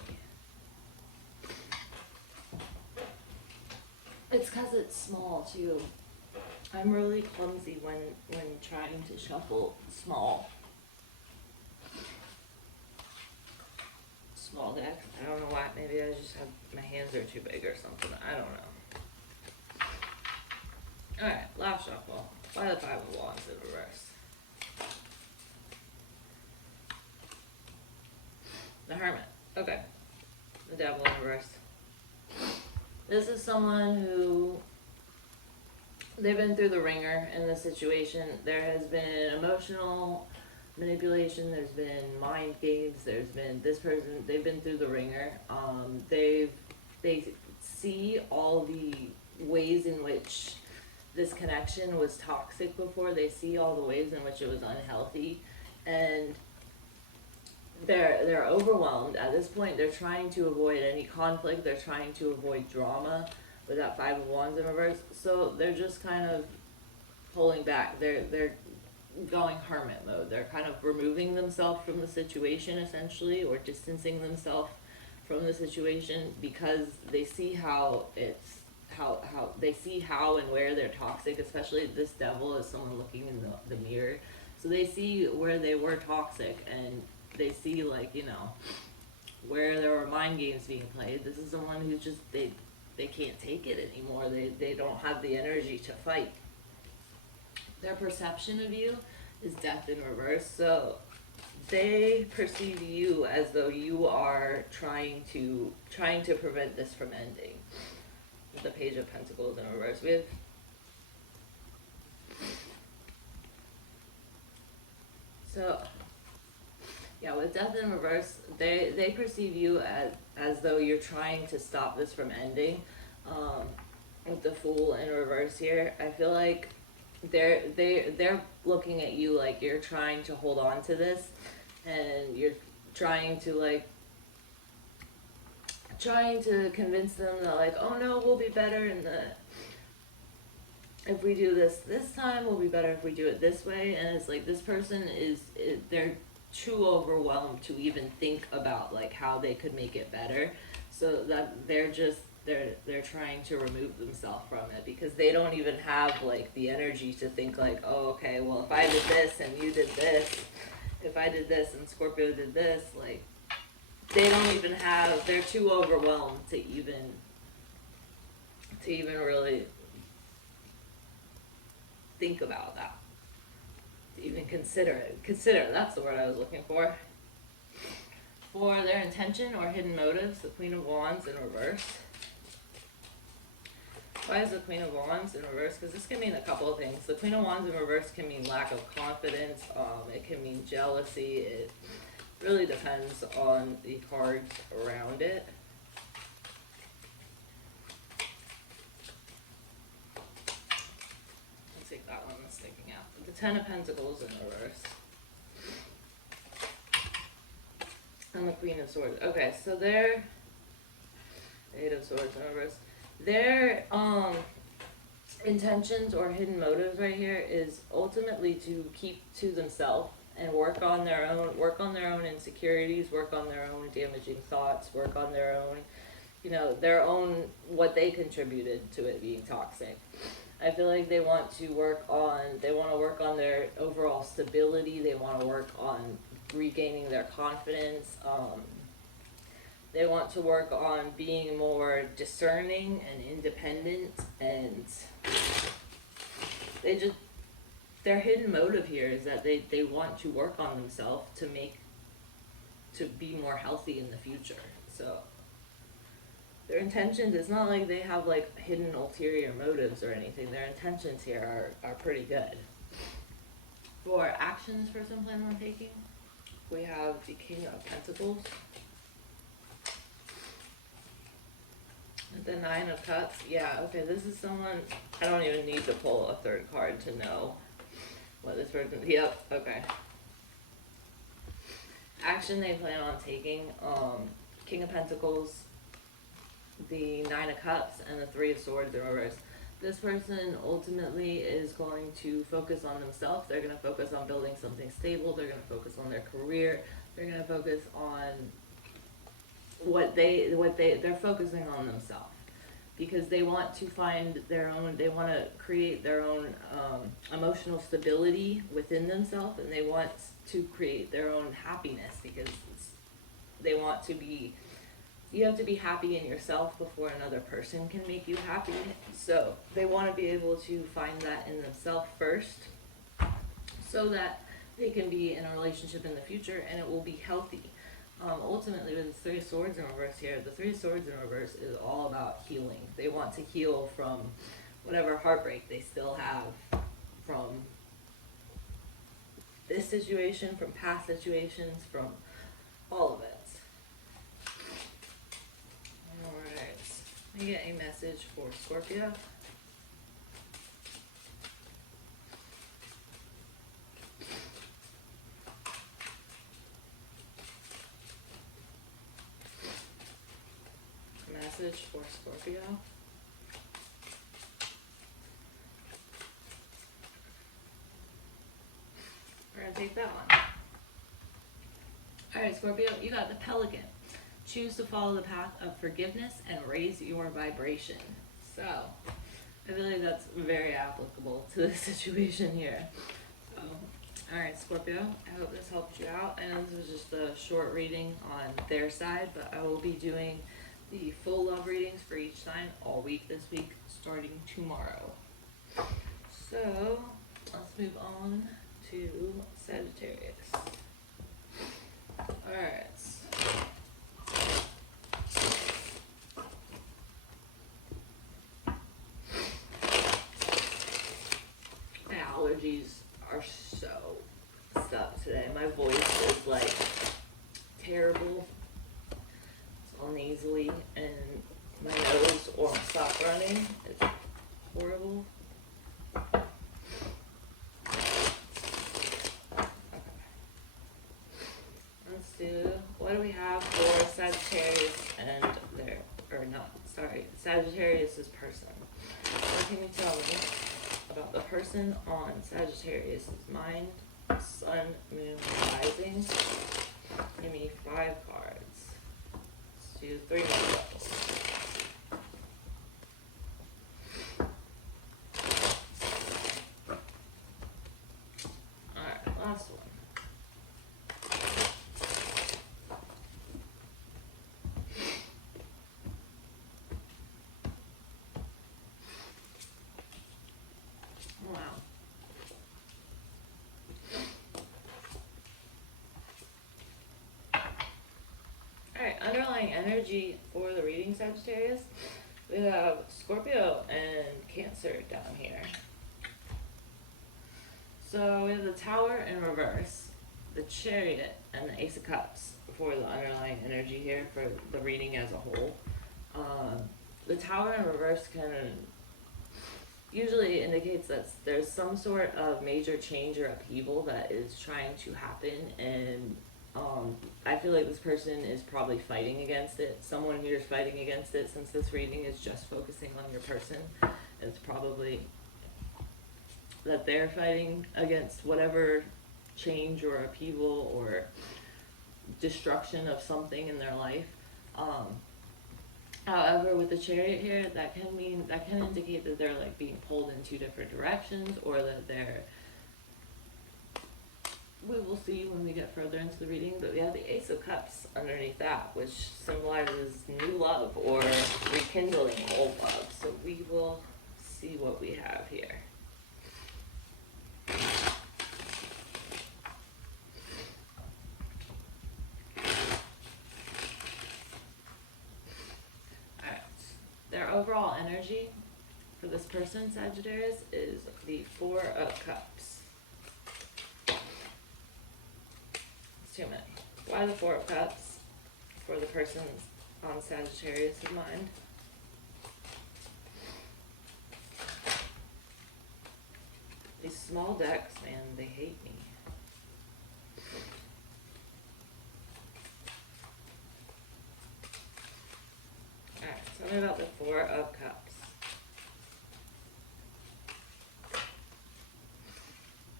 It's because it's small too. I'm really clumsy when trying to shuffle small decks. I don't know why. Maybe I just have, my hands are too big or something. I don't know. Alright, last shuffle. By the 5 of Wands in reverse. The Hermit. Okay. The Devil in reverse. This is someone who, they've been through the ringer in this situation. There has been emotional manipulation, there's been mind games, there's been this person, they've been through the ringer. They see all the ways in which this connection was toxic before. They see all the ways in which it was unhealthy, and they're overwhelmed at this point. They're trying to avoid any conflict. They're trying to avoid drama with that Five of Wands in reverse. So they're just kind of pulling back. They're going hermit mode. They're kind of removing themselves from the situation essentially, or distancing themselves from the situation, because they see how it's how they see how and where they're toxic. Especially this devil is someone looking in the mirror, so they see where they were toxic, and they see, like, you know, where there were mind games being played. This is someone who's just, they can't take it anymore. They don't have the energy to fight. Their perception of you is death in reverse. So they perceive you as though you are trying to prevent this from ending. With the Page of Pentacles in reverse, we have yeah, with death in reverse, they perceive you as though you're trying to stop this from ending. With the Fool in reverse here, I feel like they're looking at you like you're trying to hold on to this, and you're trying to convince them that, like, oh no, we'll be better in the if we do this time, we'll be better if we do it this way. And it's like, this person they're too overwhelmed to even think about, like, how they could make it better. So that they're trying to remove themselves from it, because they don't even have, like, the energy to think, like, oh, okay, well, if I did this and you did this, if I did this and Scorpio did this, like, they don't even have, they're too overwhelmed to even really think about that, to even consider it. That's the word I was looking for. For their intention or hidden motives, the Queen of Wands in reverse. Why is the Queen of Wands in reverse? Because this can mean a couple of things. The Queen of Wands in reverse can mean lack of confidence. It can mean jealousy. It really depends on the cards around it. Let's take that one that's sticking out. The Ten of Pentacles in reverse. And the Queen of Swords. Okay, so their Eight of Swords in reverse. Their intentions or hidden motives right here is ultimately to keep to themselves and work on their own insecurities, work on their own damaging thoughts, work on their own, you know, their own, what they contributed to it being toxic. I feel like they want to work on their overall stability. They want to work on regaining their confidence. They want to work on being more discerning and independent, and their hidden motive here is that they want to work on themselves to be more healthy in the future. So their intentions, it's not like they have, like, hidden ulterior motives or anything. Their intentions here are pretty good. For action this person plans on taking, we have the King of Pentacles. The Nine of Cups. Yeah, okay, this is someone, I don't even need to pull a third card to know what this person, yep, okay. Action they plan on taking, King of Pentacles, the Nine of Cups, and the Three of Swords in reverse. This person ultimately is going to focus on themselves. They're going to focus on building something stable. They're going to focus on their career. They're going to focus on they're focusing on themselves, because they want to find their own, they want to create their own emotional stability within themselves, and they want to create their own happiness, because they want to be, you have to be happy in yourself before another person can make you happy. So they want to be able to find that in themselves first, so that they can be in a relationship in the future and it will be healthy. Ultimately, with the Three of Swords in reverse here, the Three of Swords in reverse is all about healing. They want to heal from whatever heartbreak they still have from this situation, from past situations, from all of it. Alright, I get a message for Scorpio. for Scorpio. We're going to take that one. Alright, Scorpio, you got the Pelican. Choose to follow the path of forgiveness and raise your vibration. So, I feel like that's very applicable to the situation here. So, alright, Scorpio, I hope this helped you out. I know this was just a short reading on their side, but I will be doing the full love readings for each sign all week this week, starting tomorrow. So, let's move on to Sagittarius. Alright. My allergies are so stuck today. My voice is like terrible. It's all nasally, and my nose won't stop running. It's horrible. What do we have for Sagittarius and their, or not, sorry, Sagittarius's person? What can you tell me about the person on Sagittarius's mind, sun, moon, rising? Give me 5 cards. Let's do 3 more levels. Alright, last one. Underlying energy for the reading, Sagittarius, we have Scorpio and Cancer down here. So we have the Tower in reverse, the Chariot, and the Ace of Cups for the underlying energy here for the reading as a whole. The Tower in reverse usually indicates that there's some sort of major change or upheaval that is trying to happen, and I feel like this person is probably fighting against it. Someone here is fighting against it, since this reading is just focusing on your person. It's probably that they're fighting against whatever change or upheaval or destruction of something in their life. However, with the Chariot here, that can indicate that they're like being pulled in 2 different directions, or that we will see when we get further into the reading, but we have the Ace of Cups underneath that, which symbolizes new love or rekindling old love. So we will see what we have here. Alright, their overall energy for this person, Sagittarius, is the 4 of Cups. Too many. Why the 4 of Cups for the person on Sagittarius' mind? These small decks, man, they hate me. Alright, tell me about the 4 of Cups.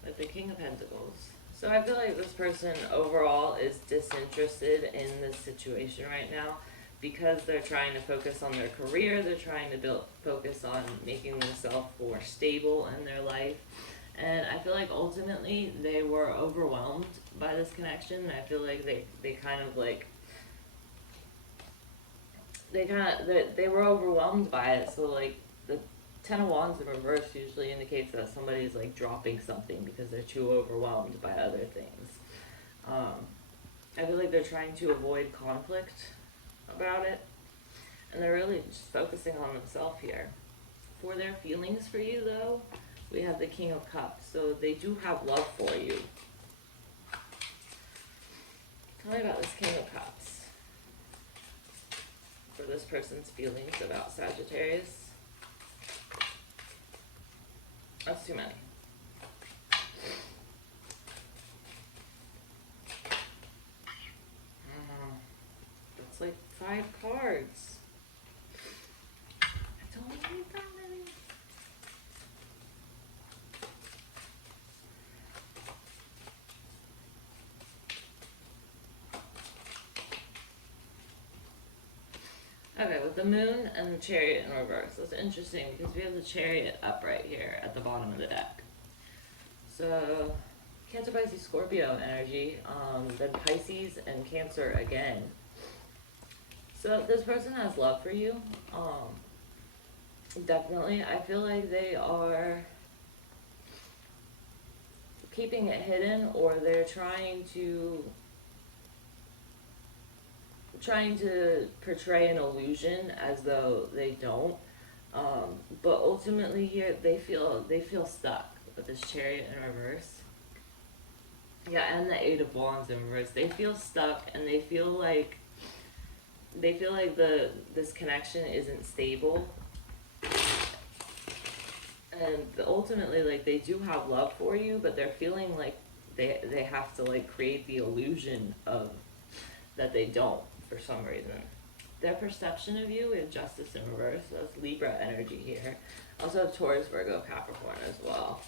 With the King of Pentacles. So I feel like this person overall is disinterested in this situation right now because they're trying to focus on their career. They're trying to focus on making themselves more stable in their life. And I feel like ultimately they were overwhelmed by this connection. I feel like they were overwhelmed by it. So like the 10 of Wands in reverse usually indicates that somebody's like dropping something because they're too overwhelmed by other things. I feel like they're trying to avoid conflict about it, and they're really just focusing on themselves here. For their feelings for you, though, we have the King of Cups, so they do have love for you. Tell me about this King of Cups for this person's feelings about Sagittarius. That's too many. That's like 5 cards. Okay, with the moon and the chariot in reverse. That's interesting because we have the chariot upright here at the bottom of the deck. So, Cancer, Pisces, Scorpio energy, then Pisces and Cancer again. So this person has love for you. Definitely. I feel like they are keeping it hidden, or they're trying to portray an illusion as though they don't. But ultimately here they feel stuck with this chariot in reverse. Yeah, and the Eight of Wands in reverse. They feel stuck, and they feel like this connection isn't stable. And ultimately, like, they do have love for you, but they're feeling like they have to, like, create the illusion of that they don't for some reason. Their perception of you, we have Justice in reverse. So that's Libra energy here. Also have Taurus, Virgo, Capricorn as well.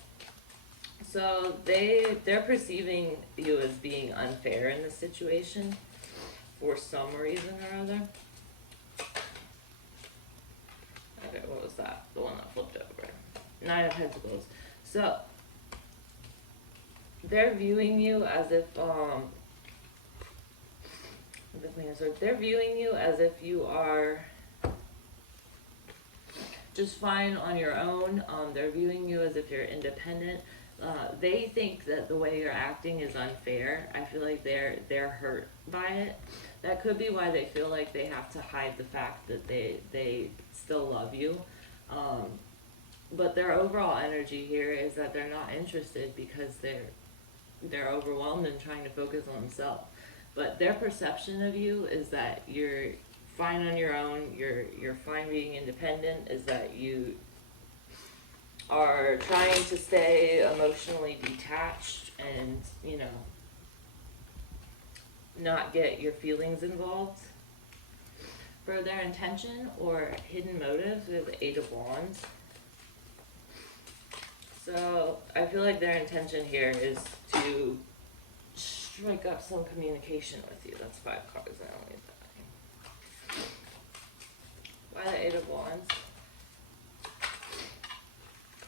So they're perceiving you as being unfair in this situation for some reason or other. Okay, what was that? The one that flipped over. Nine of Pentacles. So they're viewing you as if they're viewing you as if you are just fine on your own. They're viewing you as if you're independent. They think that the way you're acting is unfair. I feel like they're hurt by it. That could be why they feel like they have to hide the fact that they still love you. But their overall energy here is that they're not interested because they're overwhelmed and trying to focus on themselves. But their perception of you is that you're fine on your own, you're fine being independent, is that you are trying to stay emotionally detached and, you know, not get your feelings involved. For their intention or hidden motives, we have the Eight of Wands. So I feel like their intention here is to strike up some communication with you. That's 5 cards. I don't need that. Why the Eight of Wands?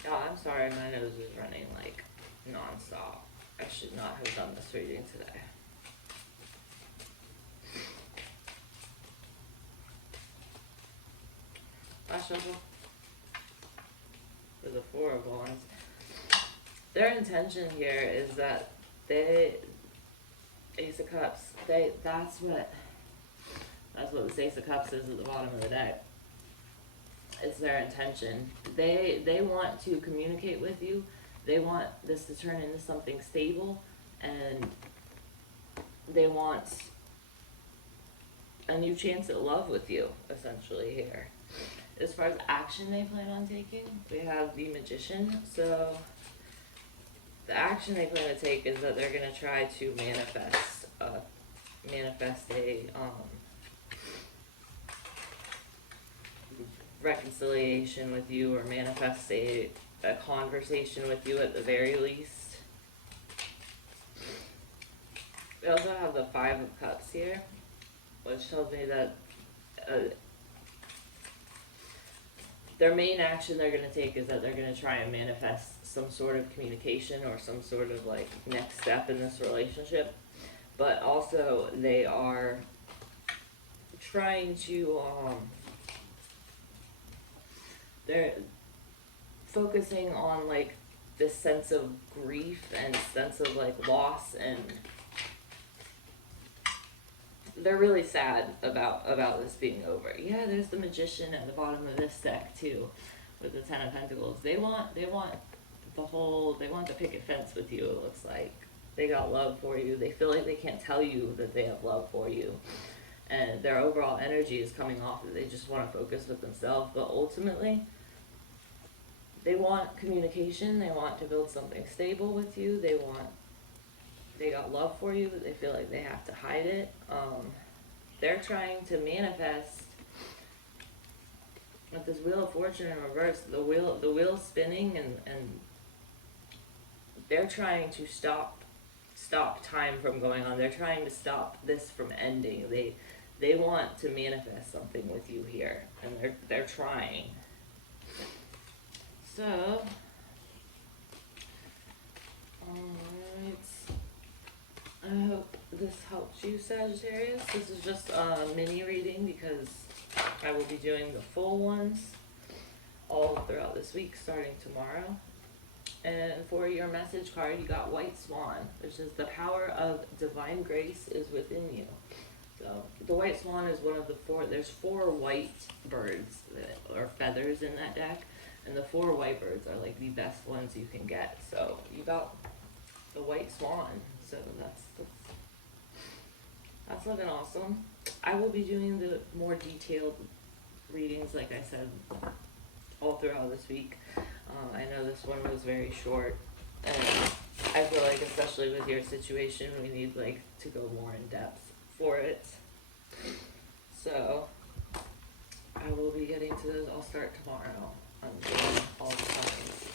Oh, I'm sorry, my nose is running like non-stop. I should not have done this reading today. Last shuffle. For the Four of Wands. Their intention here is that Ace of Cups, that's what this Ace of Cups is at the bottom of the deck. It's their intention. They want to communicate with you. They want this to turn into something stable, and they want a new chance at love with you, essentially, here. As far as action they plan on taking, we have the Magician. So the action they plan to take is that they're going to try to manifest a reconciliation with you, or manifest a conversation with you at the very least. We also have the Five of Cups here, which tells me that their main action they're going to take is that they're going to try and manifest some sort of communication or some sort of like next step in this relationship. But also they are trying to, they're focusing on like this sense of grief and sense of like loss, and they're really sad about this being over. Yeah, there's the Magician at the bottom of this deck too, with the Ten of Pentacles. They want the picket fence with you. It looks like they got love for you. They feel like they can't tell you that they have love for you, and their overall energy is coming off that they just want to focus with themselves. But ultimately, they want communication. They want to build something stable with you. They got love for you, but they feel like they have to hide it. They're trying to manifest with this Wheel of Fortune in reverse, the wheel spinning, and they're trying to stop time from going on. They're trying to stop this from ending. They want to manifest something with you here, and they're trying. So, alright. I hope this helps you, Sagittarius. This is just a mini reading because I will be doing the full ones all throughout this week, starting tomorrow. And for your message card, you got White Swan, which is the power of divine grace is within you. So the White Swan is one of the four. There's 4 white birds or feathers in that deck, and the 4 white birds are like the best ones you can get. So you got the White Swan. So that's looking awesome. I will be doing the more detailed readings, like I said, all throughout this week. I know this one was very short, and I feel like, especially with your situation, we need like to go more in depth for it. So I will be getting to those. I'll start tomorrow on doing all the signs.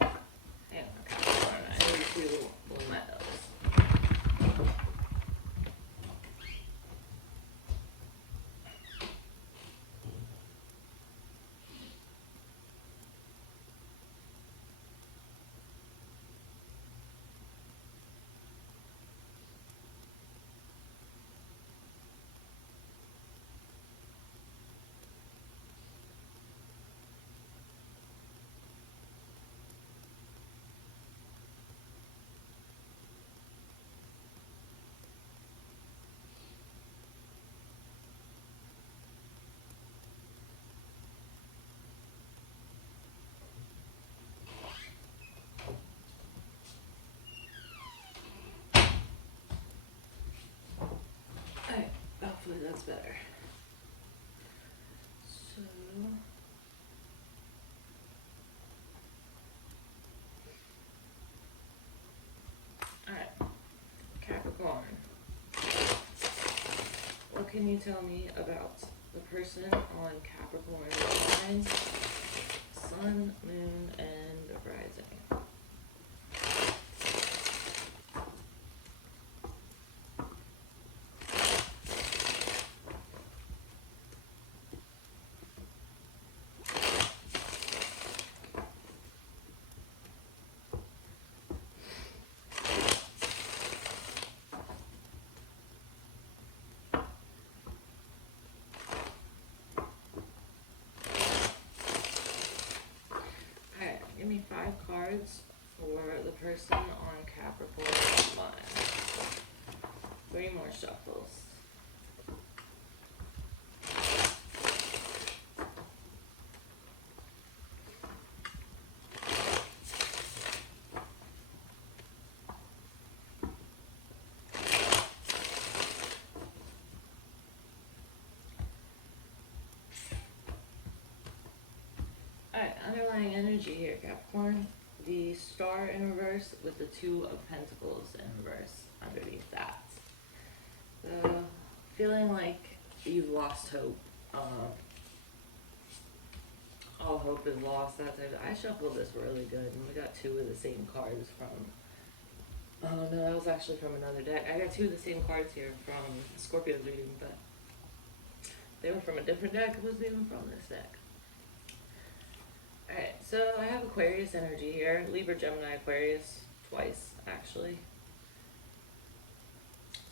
Hang on, Capricorn. I need to let those. Hopefully that's better. So, alright, Capricorn. What can you tell me about the person on Capricorn sign, Sun, Moon, and Rising? Give me 5 cards for the person on Capricorn line. 3 more shuffles. Alright, underlying energy here, Capricorn. The Star in reverse with the 2 of Pentacles in reverse underneath that. Feeling like you've lost hope. All hope is lost, that type of, I shuffled this really good, and we got 2 of the same cards from, oh no, that was actually from another deck. I got 2 of the same cards here from Scorpio's reading, but they were from a different deck. It wasn't even from this deck. Alright, so I have Aquarius energy here. Libra, Gemini, Aquarius, twice, actually.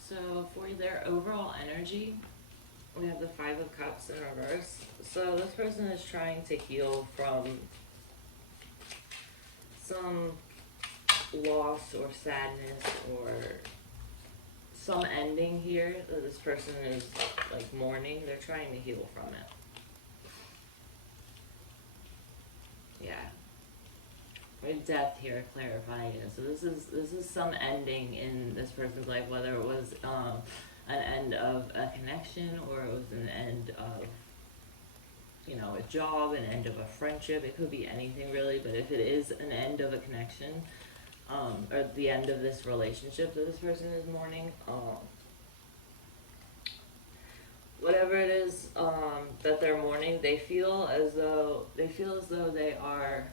So for their overall energy, we have the 5 of Cups in reverse. So this person is trying to heal from some loss or sadness or some ending here that this person is like mourning. They're trying to heal from it. Yeah. With death here clarifying it. So this is some ending in this person's life, whether it was an end of a connection or it was an end of, you know, a job, an end of a friendship. It could be anything really, but if it is an end of a connection, or the end of this relationship that this person is mourning, whatever it is that they're mourning, they feel as though they are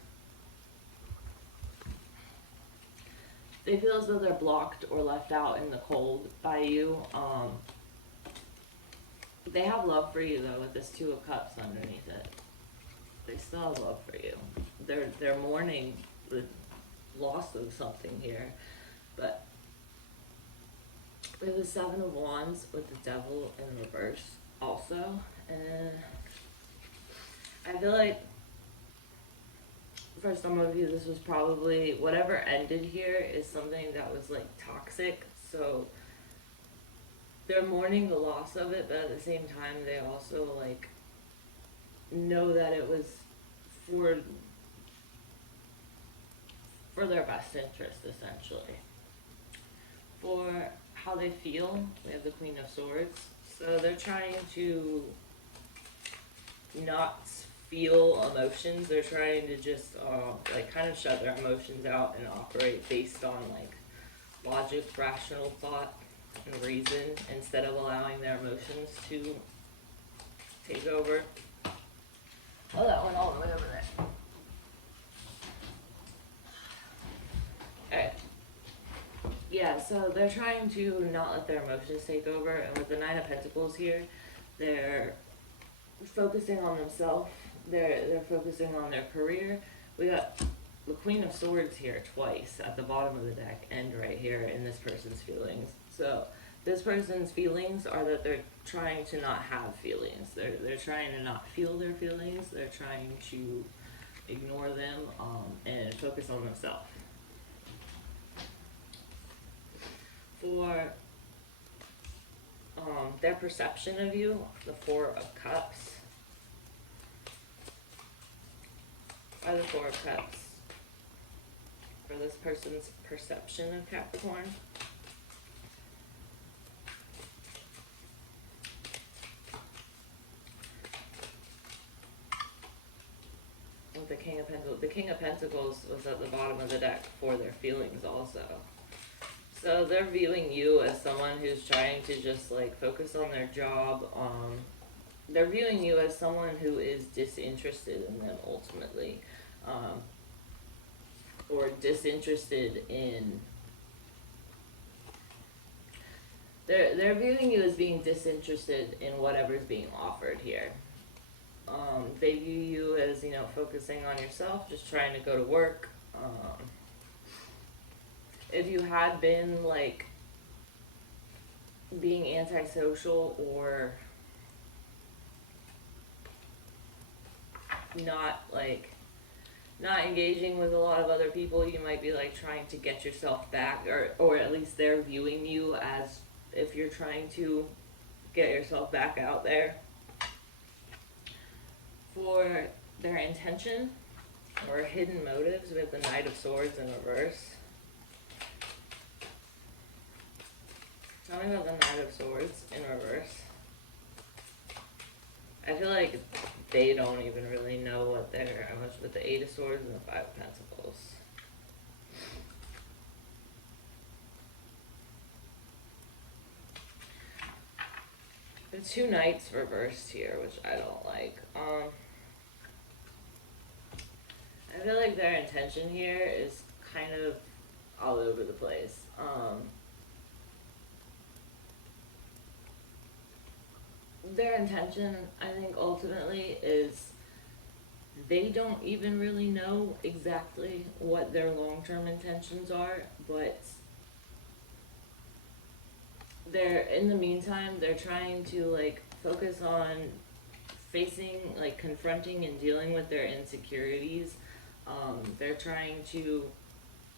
They feel as though they're blocked or left out in the cold by you. They have love for you though with this Two of Cups underneath it. They still have love for you. They're mourning the loss of something here, but we have the Seven of Wands with the Devil in reverse also, and I feel like for some of you this was probably whatever ended here is something that was like toxic, so they're mourning the loss of it, but at the same time they also like know that it was for their best interest, essentially. For how they feel, we have the Queen of Swords. So they're trying to not feel emotions. They're trying to just like kind of shut their emotions out and operate based on like logic, rational thought, and reason, instead of allowing their emotions to take over. Oh, that went all the way over there. Alright. Yeah, so they're trying to not let their emotions take over, and with the Nine of Pentacles here, they're focusing on themselves. They're focusing on their career. We got the Queen of Swords here twice at the bottom of the deck and right here in this person's feelings. So this person's feelings are that they're trying to not have feelings. They're trying to not feel their feelings. They're trying to ignore them and focus on themselves. For their perception of you, the Four of Cups. By the Four of Cups. For this person's perception of Capricorn. With the King of Pentacles. The King of Pentacles was at the bottom of the deck for their feelings also. So they're viewing you as someone who's trying to just like focus on their job. They're viewing you as someone who is disinterested in them ultimately. Or disinterested in... They're viewing you as being disinterested in whatever's being offered here. They view you as, you know, focusing on yourself, just trying to go to work. If you had been, like, being antisocial or not engaging with a lot of other people, you might be, like, trying to get yourself back, or at least they're viewing you as if you're trying to get yourself back out there. For their intention or hidden motives, we have the Knight of Swords in reverse. Tell me about the Knight of Swords in reverse. I feel like they don't even really know what they're much with the Eight of Swords and the Five of Pentacles. The two Knights reversed here, which I don't like. I feel like their intention here is kind of all over the place. Their intention, I think, ultimately is they don't even really know exactly what their long-term intentions are, but in the meantime, they're trying to, like, focus on facing, like, confronting and dealing with their insecurities. They're trying to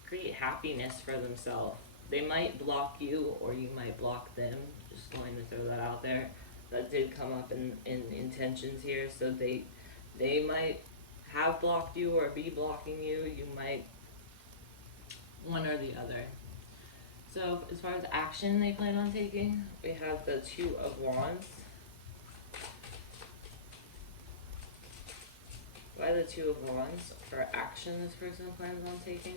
create happiness for themselves. They might block you, or you might block them. Just going to throw that out there. That did come up in intentions here, so they might have blocked you or be blocking you. You might, one or the other. So as far as action they plan on taking, we have the Two of Wands. Why the Two of Wands? For action this person plans on taking.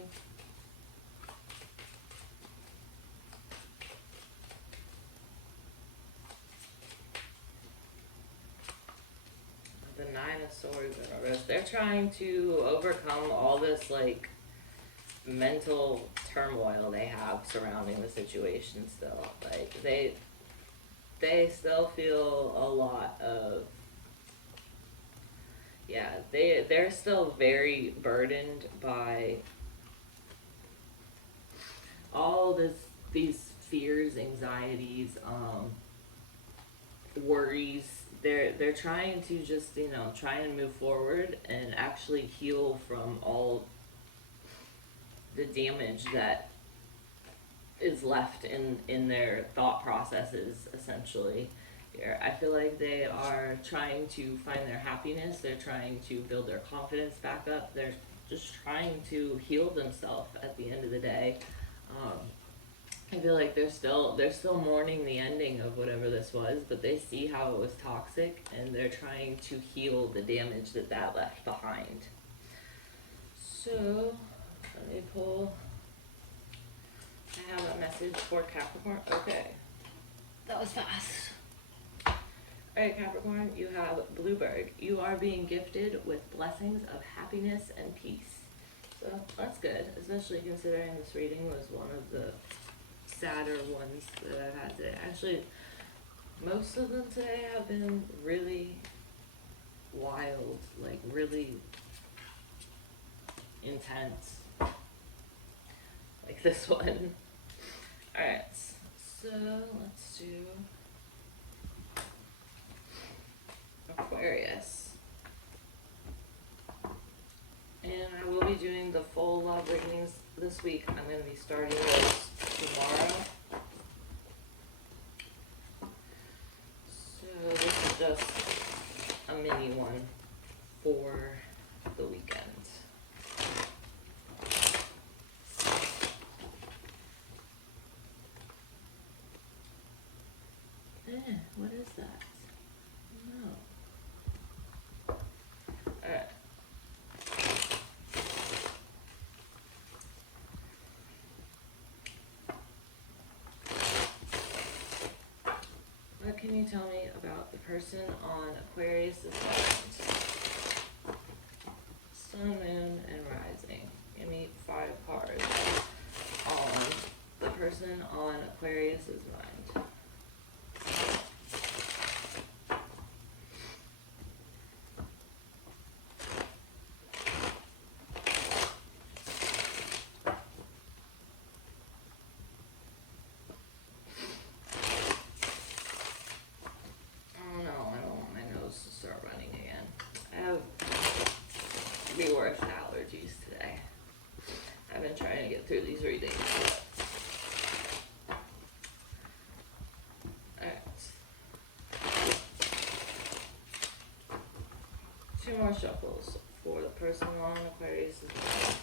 The Nine of Swords in reverse. They're trying to overcome all this, like, mental turmoil they have surrounding the situation still. Like, they still feel a lot of, yeah, they're still very burdened by all these fears, anxieties, worries. They're trying to just, try and move forward and actually heal from all the damage that is left in their thought processes, essentially. Here, I feel like they are trying to find their happiness. They're trying to build their confidence back up. They're just trying to heal themselves at the end of the day. I feel like they're still mourning the ending of whatever this was, but they see how it was toxic, and they're trying to heal the damage that left behind. So, let me pull. I have a message for Capricorn. Okay. That was fast. Alright, Capricorn, you have Bluebird. You are being gifted with blessings of happiness and peace. So, that's good, especially considering this reading was one of the sadder ones that I've had today. Actually, most of them today have been really wild, like really intense. Like this one. Alright, so let's do Aquarius. And I will be doing the full love readings this week. I'm going to be starting those tomorrow. So this is just a mini one for the weekend. What is that? No. Alright. What can you tell me about the person on Aquarius' mind? Sun, moon, and rising. Give me 5 cards on the person on Aquarius' mind. Worst allergies today. I've been trying to get through these readings. Alright. 2 more shuffles for the person on Aquarius' mind.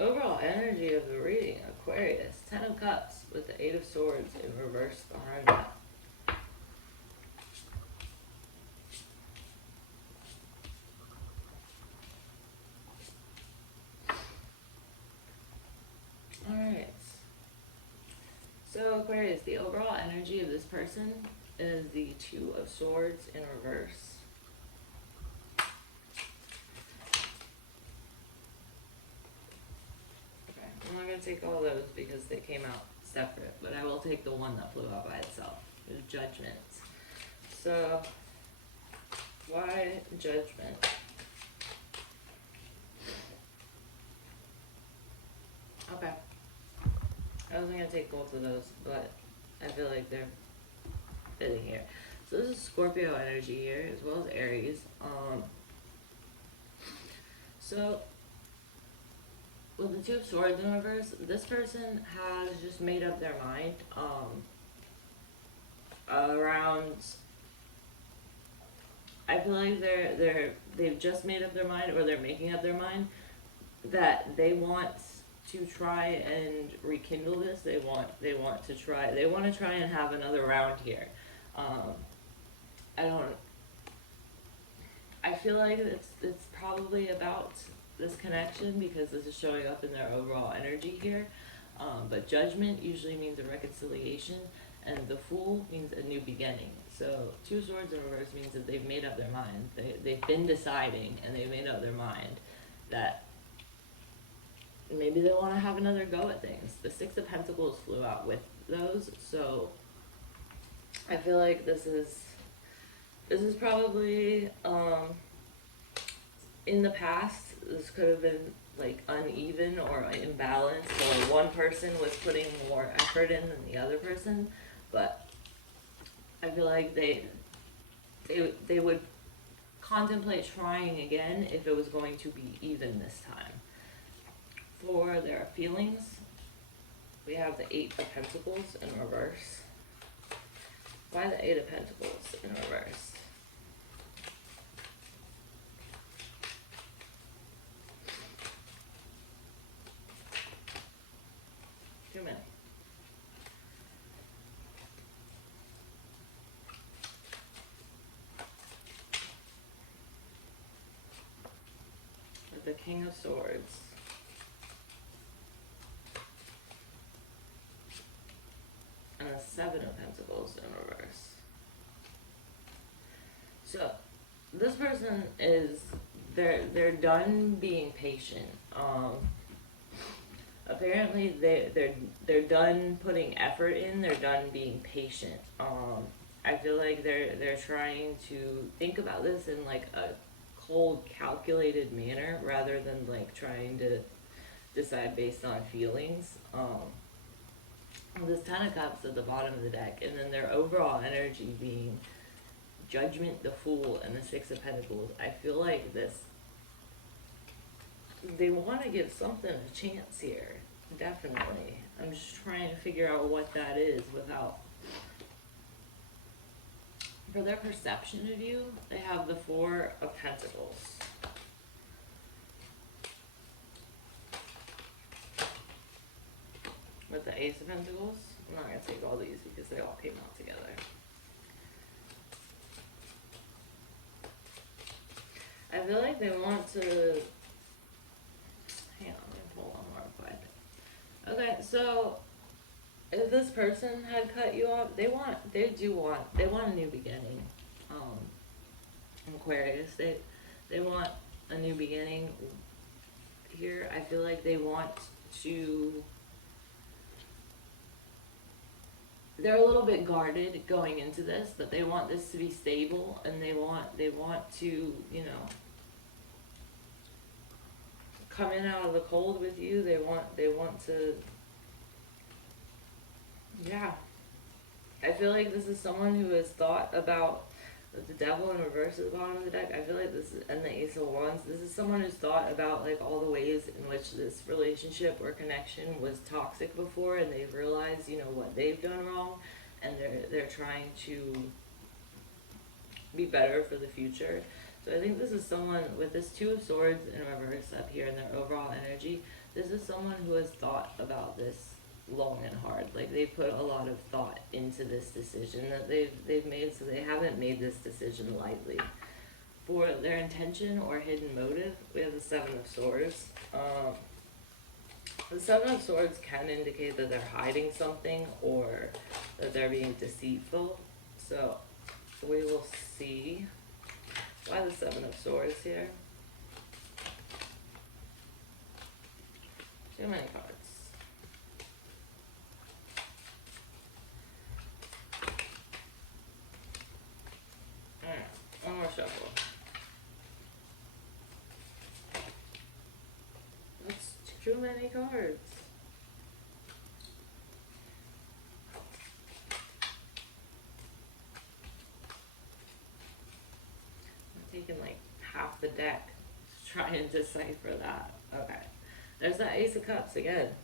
Overall energy of the reading, Aquarius, 10 of Cups with the 8 of Swords in reverse behind that. Alright. So Aquarius, the overall energy of this person is the 2 of Swords in reverse. I'm not going to take all those because they came out separate, but I will take the one that flew out by itself. There's Judgment. So, why Judgment? Okay. I wasn't going to take both of those, but I feel like they're fitting here. So this is Scorpio energy here, as well as Aries. So, with the 2 of Swords in reverse, this person has just made up their mind around. I feel like they've just made up their mind, or they're making up their mind that they want to try and rekindle this. They want to try and have another round here. I feel like it's probably about this connection, because this is showing up in their overall energy here. But Judgment usually means a reconciliation, and the Fool means a new beginning. So Two of Swords in reverse means that they've made up their mind. They've been deciding, and they've made up their mind that maybe they want to have another go at things. The Six of Pentacles flew out with those, so I feel like this is probably in the past, this could have been like uneven or imbalanced, or one person was putting more effort in than the other person, but I feel like they would contemplate trying again if it was going to be even this time. For their feelings, we have the Eight of Pentacles in reverse. Why the Eight of Pentacles in reverse? Too many. With the King of Swords. And the Seven of Pentacles in reverse. So this person is they're done being patient. Apparently they're done putting effort in. They're done being patient. I feel like they're trying to think about this in like a cold, calculated manner rather than like trying to decide based on feelings. This Ten of Cups at the bottom of the deck, and then their overall energy being Judgment, the Fool, and the Six of Pentacles. I feel like they want to give something a chance here, definitely. I'm just trying to figure out what that is without... For their perception of you, they have the Four of Pentacles. With the Ace of Pentacles. I'm not going to take all these because they all came out together. I feel like they want to... Hang on, let me pull one more quick. Okay, so if this person had cut you off, they want a new beginning. Aquarius, they want a new beginning here. I feel like they want to... They're a little bit guarded going into this, but they want this to be stable, and they want to, you know, come in out of the cold with you. They want to, yeah. I feel like this is someone who has thought about the Devil in reverse at the bottom of the deck. I feel like this is, and the Ace of Wands, this is someone who's thought about like all the ways in which this relationship or connection was toxic before, and they've realized, you know, what they've done wrong, and they're trying to be better for the future. So I think this is someone with this Two of Swords in reverse up here in their overall energy. This is someone who has thought about this long and hard. Like, they put a lot of thought into this decision that they've made, so they haven't made this decision lightly. For their intention or hidden motive, we have the Seven of Swords. The Seven of Swords can indicate that they're hiding something or that they're being deceitful. So we will see why the Seven of Swords here. Too many cards. Alright, one more shuffle. That's too many cards. I'm taking like half the deck to try and decipher that. Okay. There's that Ace of Cups again.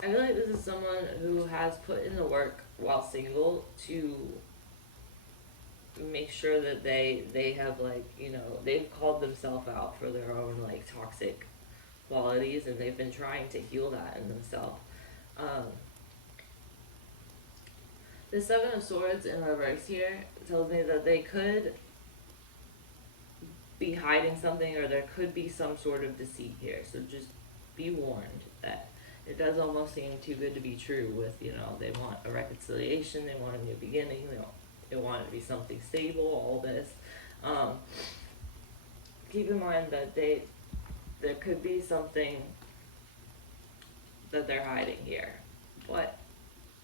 I feel like this is someone who has put in the work while single to make sure that they have, like, you know, they've called themselves out for their own like toxic qualities, and they've been trying to heal that in themselves. The Seven of Swords in reverse here tells me that they could be hiding something, or there could be some sort of deceit here. So just be warned that it does almost seem too good to be true with, you know, they want a reconciliation, they want a new beginning, they want it to be something stable, all this. Keep in mind that there could be something that they're hiding here. But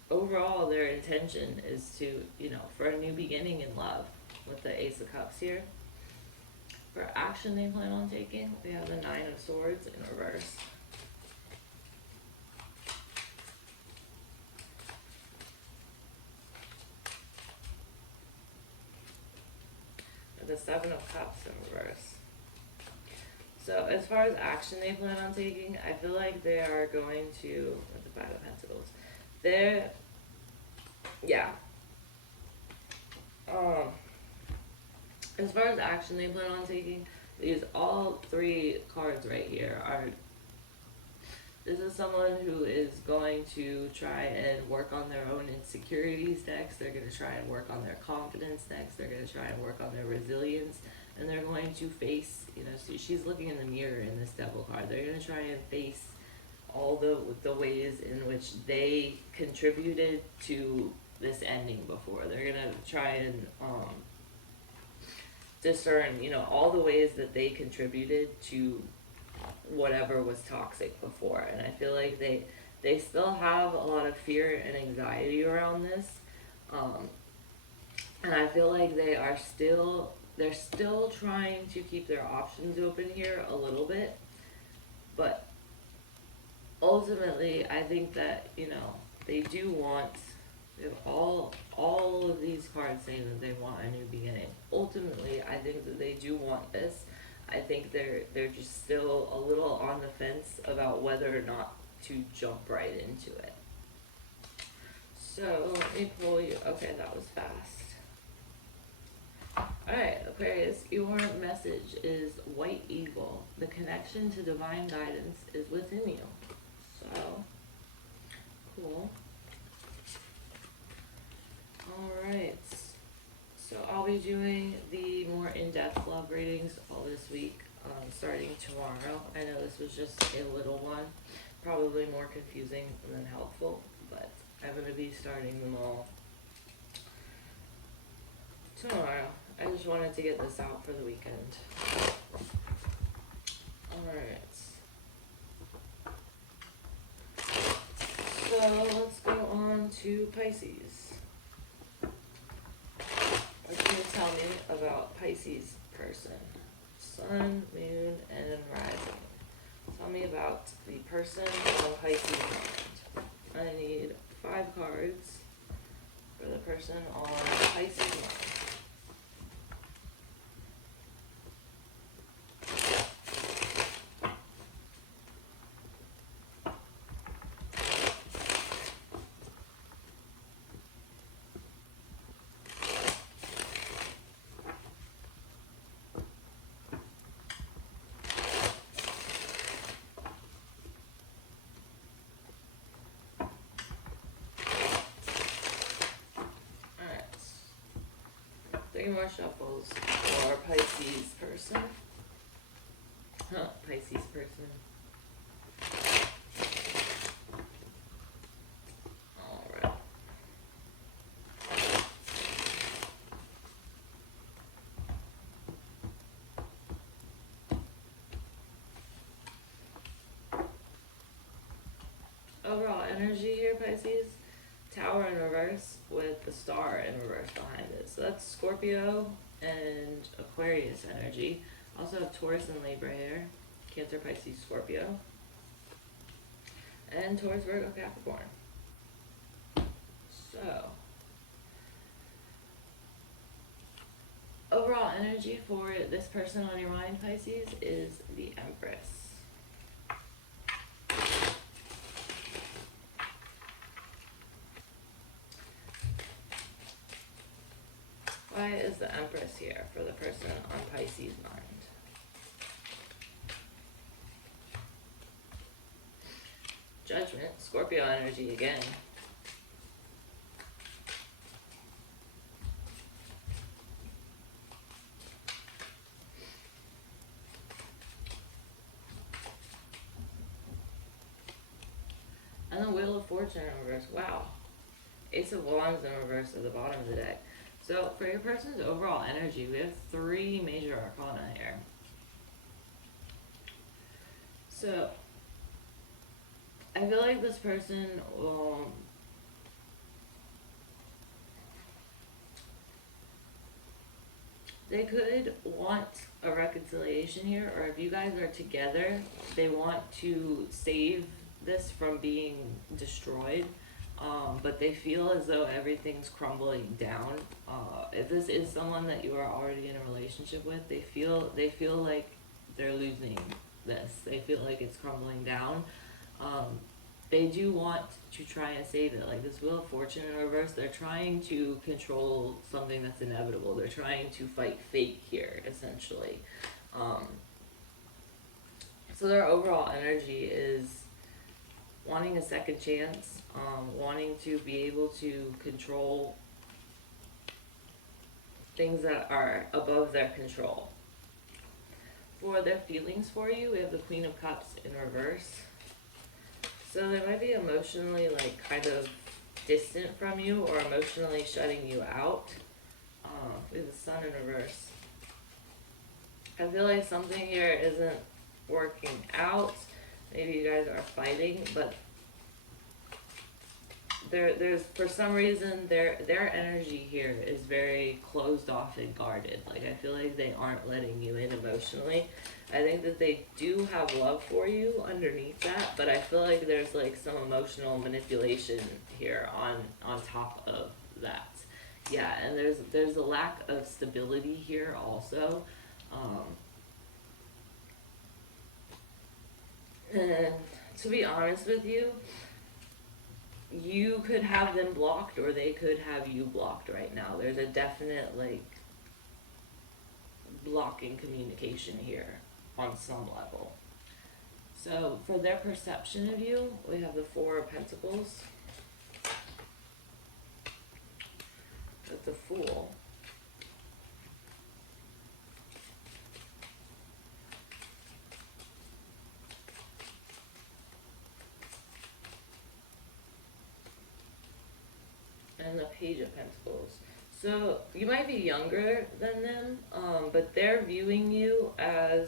overall, their intention is to, you know, for a new beginning in love with the Ace of Cups here. For action they plan on taking, we have the Nine of Swords in reverse. And the Seven of Cups in reverse. So as far as action they plan on taking, I feel like they are going to, with the Five of Pentacles, as far as action they plan on taking, these all three cards right here are, this is someone who is going to try and work on their own insecurities next. They're going to try and work on their confidence next. They're going to try and work on their resilience. And they're going to face, you know, so she's looking in the mirror in this Devil card. They're going to try and face all the ways in which they contributed to this ending before. They're going to try and discern, you know, all the ways that they contributed to whatever was toxic before. And I feel like they still have a lot of fear and anxiety around this. And I feel like they're still trying to keep their options open here a little bit. But ultimately, I think that, you know, they do want, they have all of these cards saying that they want a new beginning. Ultimately, I think that they do want this. I think they're just still a little on the fence about whether or not to jump right into it. So let me pull you. Okay, that was fast. Alright, Aquarius, your message is White Eagle. The connection to divine guidance is within you. So, cool. Alright, so I'll be doing the more in-depth love readings all this week, starting tomorrow. I know this was just a little one, probably more confusing than helpful, but I'm going to be starting them all tomorrow. I just wanted to get this out for the weekend. Alright. So let's go on to Pisces. What can you tell me about Pisces person? Sun, moon, and rising. Tell me about the person on Pisces mind. I need 5 cards for the person on Pisces mind. More shuffles for Pisces person. Pisces person. Alright. Overall energy here, Pisces. Tower in reverse with the star in reverse behind it. So that's Scorpio and Aquarius energy. Also have Taurus and Libra here. Cancer, Pisces, Scorpio. And Taurus, Virgo, Capricorn. So, overall energy for this person on your mind, Pisces, is the Empress. Why is the Empress here for the person on Pisces mind? Judgment, Scorpio energy again. Fortune in reverse. Wow. Ace of Wands in reverse at the bottom of the deck. So for your person's overall energy, we have 3 major arcana here. So I feel like this person will they could want a reconciliation here, or if you guys are together, they want to save this from being destroyed. But they feel as though everything's crumbling down. If this is someone that you are already in a relationship with, they feel like they're losing this. They feel like it's crumbling down. They do want to try and save it. Like this Wheel of Fortune in reverse, they're trying to control something that's inevitable. They're trying to fight fate here, essentially. So their overall energy is wanting a second chance, wanting to be able to control things that are above their control. For their feelings for you, we have the Queen of Cups in reverse. So they might be emotionally like kind of distant from you or emotionally shutting you out. We have the Sun in reverse. I feel like something here isn't working out. Maybe you guys are fighting, but there's for some reason their energy here is very closed off and guarded. Like I feel like they aren't letting you in emotionally. I think that they do have love for you underneath that, but I feel like there's like some emotional manipulation here on top of that. Yeah, and there's a lack of stability here also. And to be honest with you, you could have them blocked or they could have you blocked right now. There's a definite like blocking communication here on some level. So for their perception of you, we have the Four of Pentacles. With the Fool. And the Page of Pentacles. So you might be younger than them, but they're viewing you as,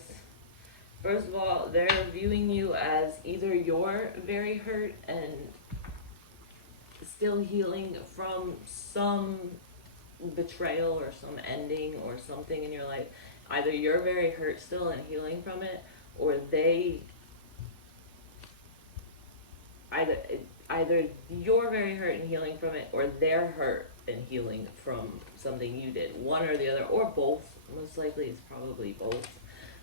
first of all, they're viewing you as either you're very hurt and still healing from some betrayal or some ending or something in your life. Either you're very hurt still and healing from it, or they either you're very hurt and healing from it, or they're hurt and healing from something you did. One or the other, or both. Most likely it's probably both.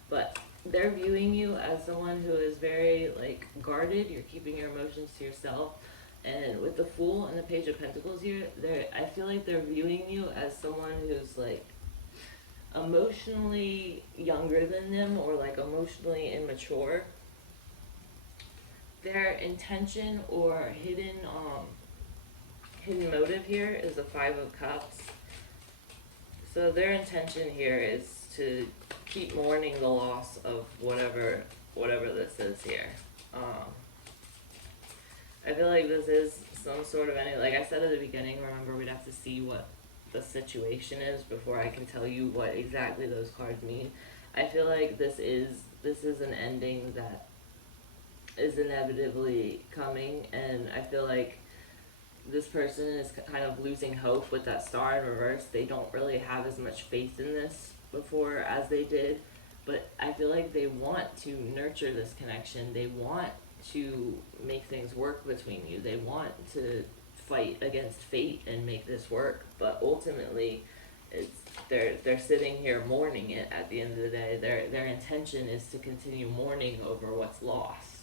But they're viewing you as someone who is very like guarded. You're keeping your emotions to yourself. And with the Fool and the Page of Pentacles here, I feel like they're viewing you as someone who's like emotionally younger than them or like emotionally immature. Their intention or hidden motive here is the Five of Cups. So their intention here is to keep mourning the loss of whatever this is here. I feel like this is some sort of like I said at the beginning, remember we'd have to see what the situation is before I can tell you what exactly those cards mean. I feel like this is an ending that is inevitably coming, and I feel like this person is kind of losing hope with that Star in reverse. They don't really have as much faith in this before as they did, but I feel like they want to nurture this connection. They want to make things work between you. They want to fight against fate and make this work, but ultimately they're sitting here mourning it at the end of the day. Their intention is to continue mourning over what's lost.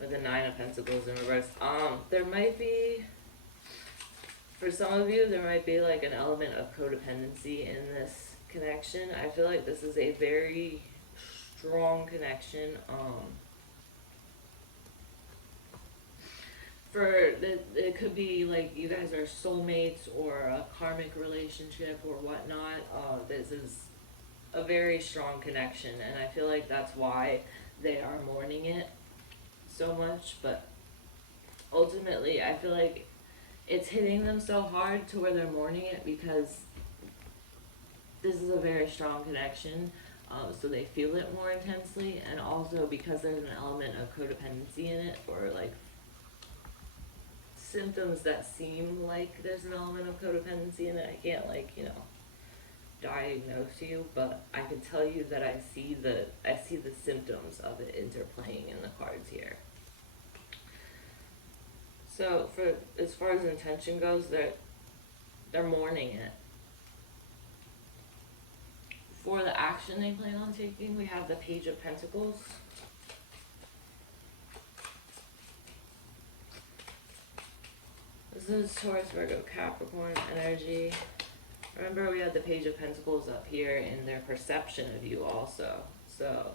With the Nine of Pentacles in reverse. There might be, for some of you, there might be like an element of codependency in this connection. I feel like this is a very strong connection. It could be like you guys are soulmates or a karmic relationship or whatnot. This is a very strong connection, and I feel like that's why they are mourning it so much. But ultimately, I feel like it's hitting them so hard to where they're mourning it, because this is a very strong connection, so they feel it more intensely, and also because there's an element of codependency in it, or like symptoms that seem like there's an element of codependency in it. I can't, like, you know, diagnose you, but I can tell you that I see the symptoms of it interplaying in the cards here. So for as far as intention goes, they're mourning it. For the action they plan on taking, we have the Page of Pentacles. This is Taurus, Virgo, Capricorn energy. Remember, we had the Page of Pentacles up here in their perception of you also. So,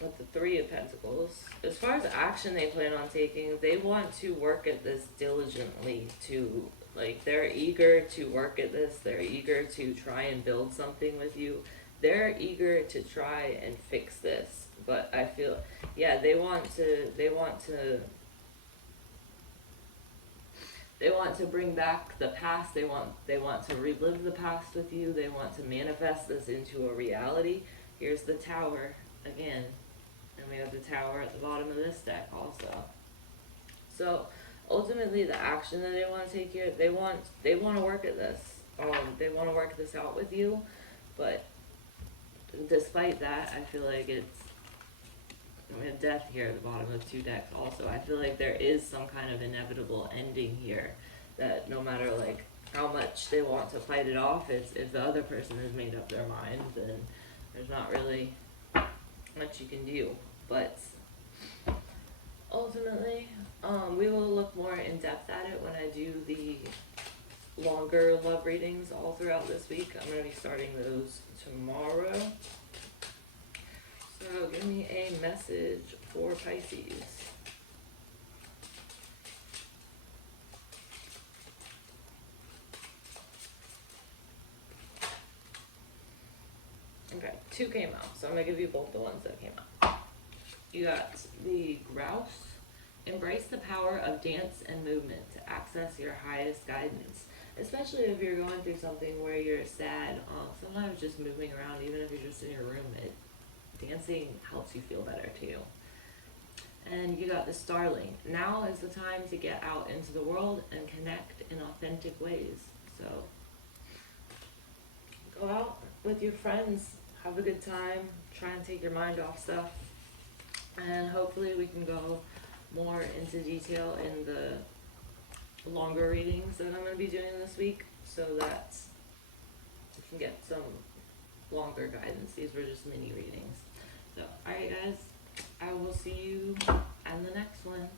with the Three of Pentacles, as far as action they plan on taking, they want to work at this diligently, to, like, they're eager to work at this, they're eager to try and build something with you, they're eager to try and fix this, but I feel, yeah, they want to bring back the past, they want to relive the past with you, they want to manifest this into a reality. Here's the Tower again. And we have the Tower at the bottom of this deck also. So ultimately, the action that they want to take here, they want to work at this. They want to work this out with you, but despite that, I feel like we have Death here at the bottom of two decks also. I feel like there is some kind of inevitable ending here, that no matter like how much they want to fight it off, if the other person has made up their mind, then there's not really much you can do. But ultimately, we will look more in depth at it when I do the longer love readings all throughout this week. I'm going to be starting those tomorrow. So give me a message for Pisces. Okay, two came out, so I'm going to give you both the ones that came out. You got the Grouse. Embrace the power of dance and movement to access your highest guidance. Especially if you're going through something where you're sad, sometimes just moving around, even if you're just in your room, dancing helps you feel better too. And you got the Starling. Now is the time to get out into the world and connect in authentic ways. So go out with your friends, have a good time, try and take your mind off stuff, and hopefully we can go more into detail in the longer readings that I'm going to be doing this week, so that we can get some longer guidance. These were just mini readings. So, alright guys, I will see you on the next one.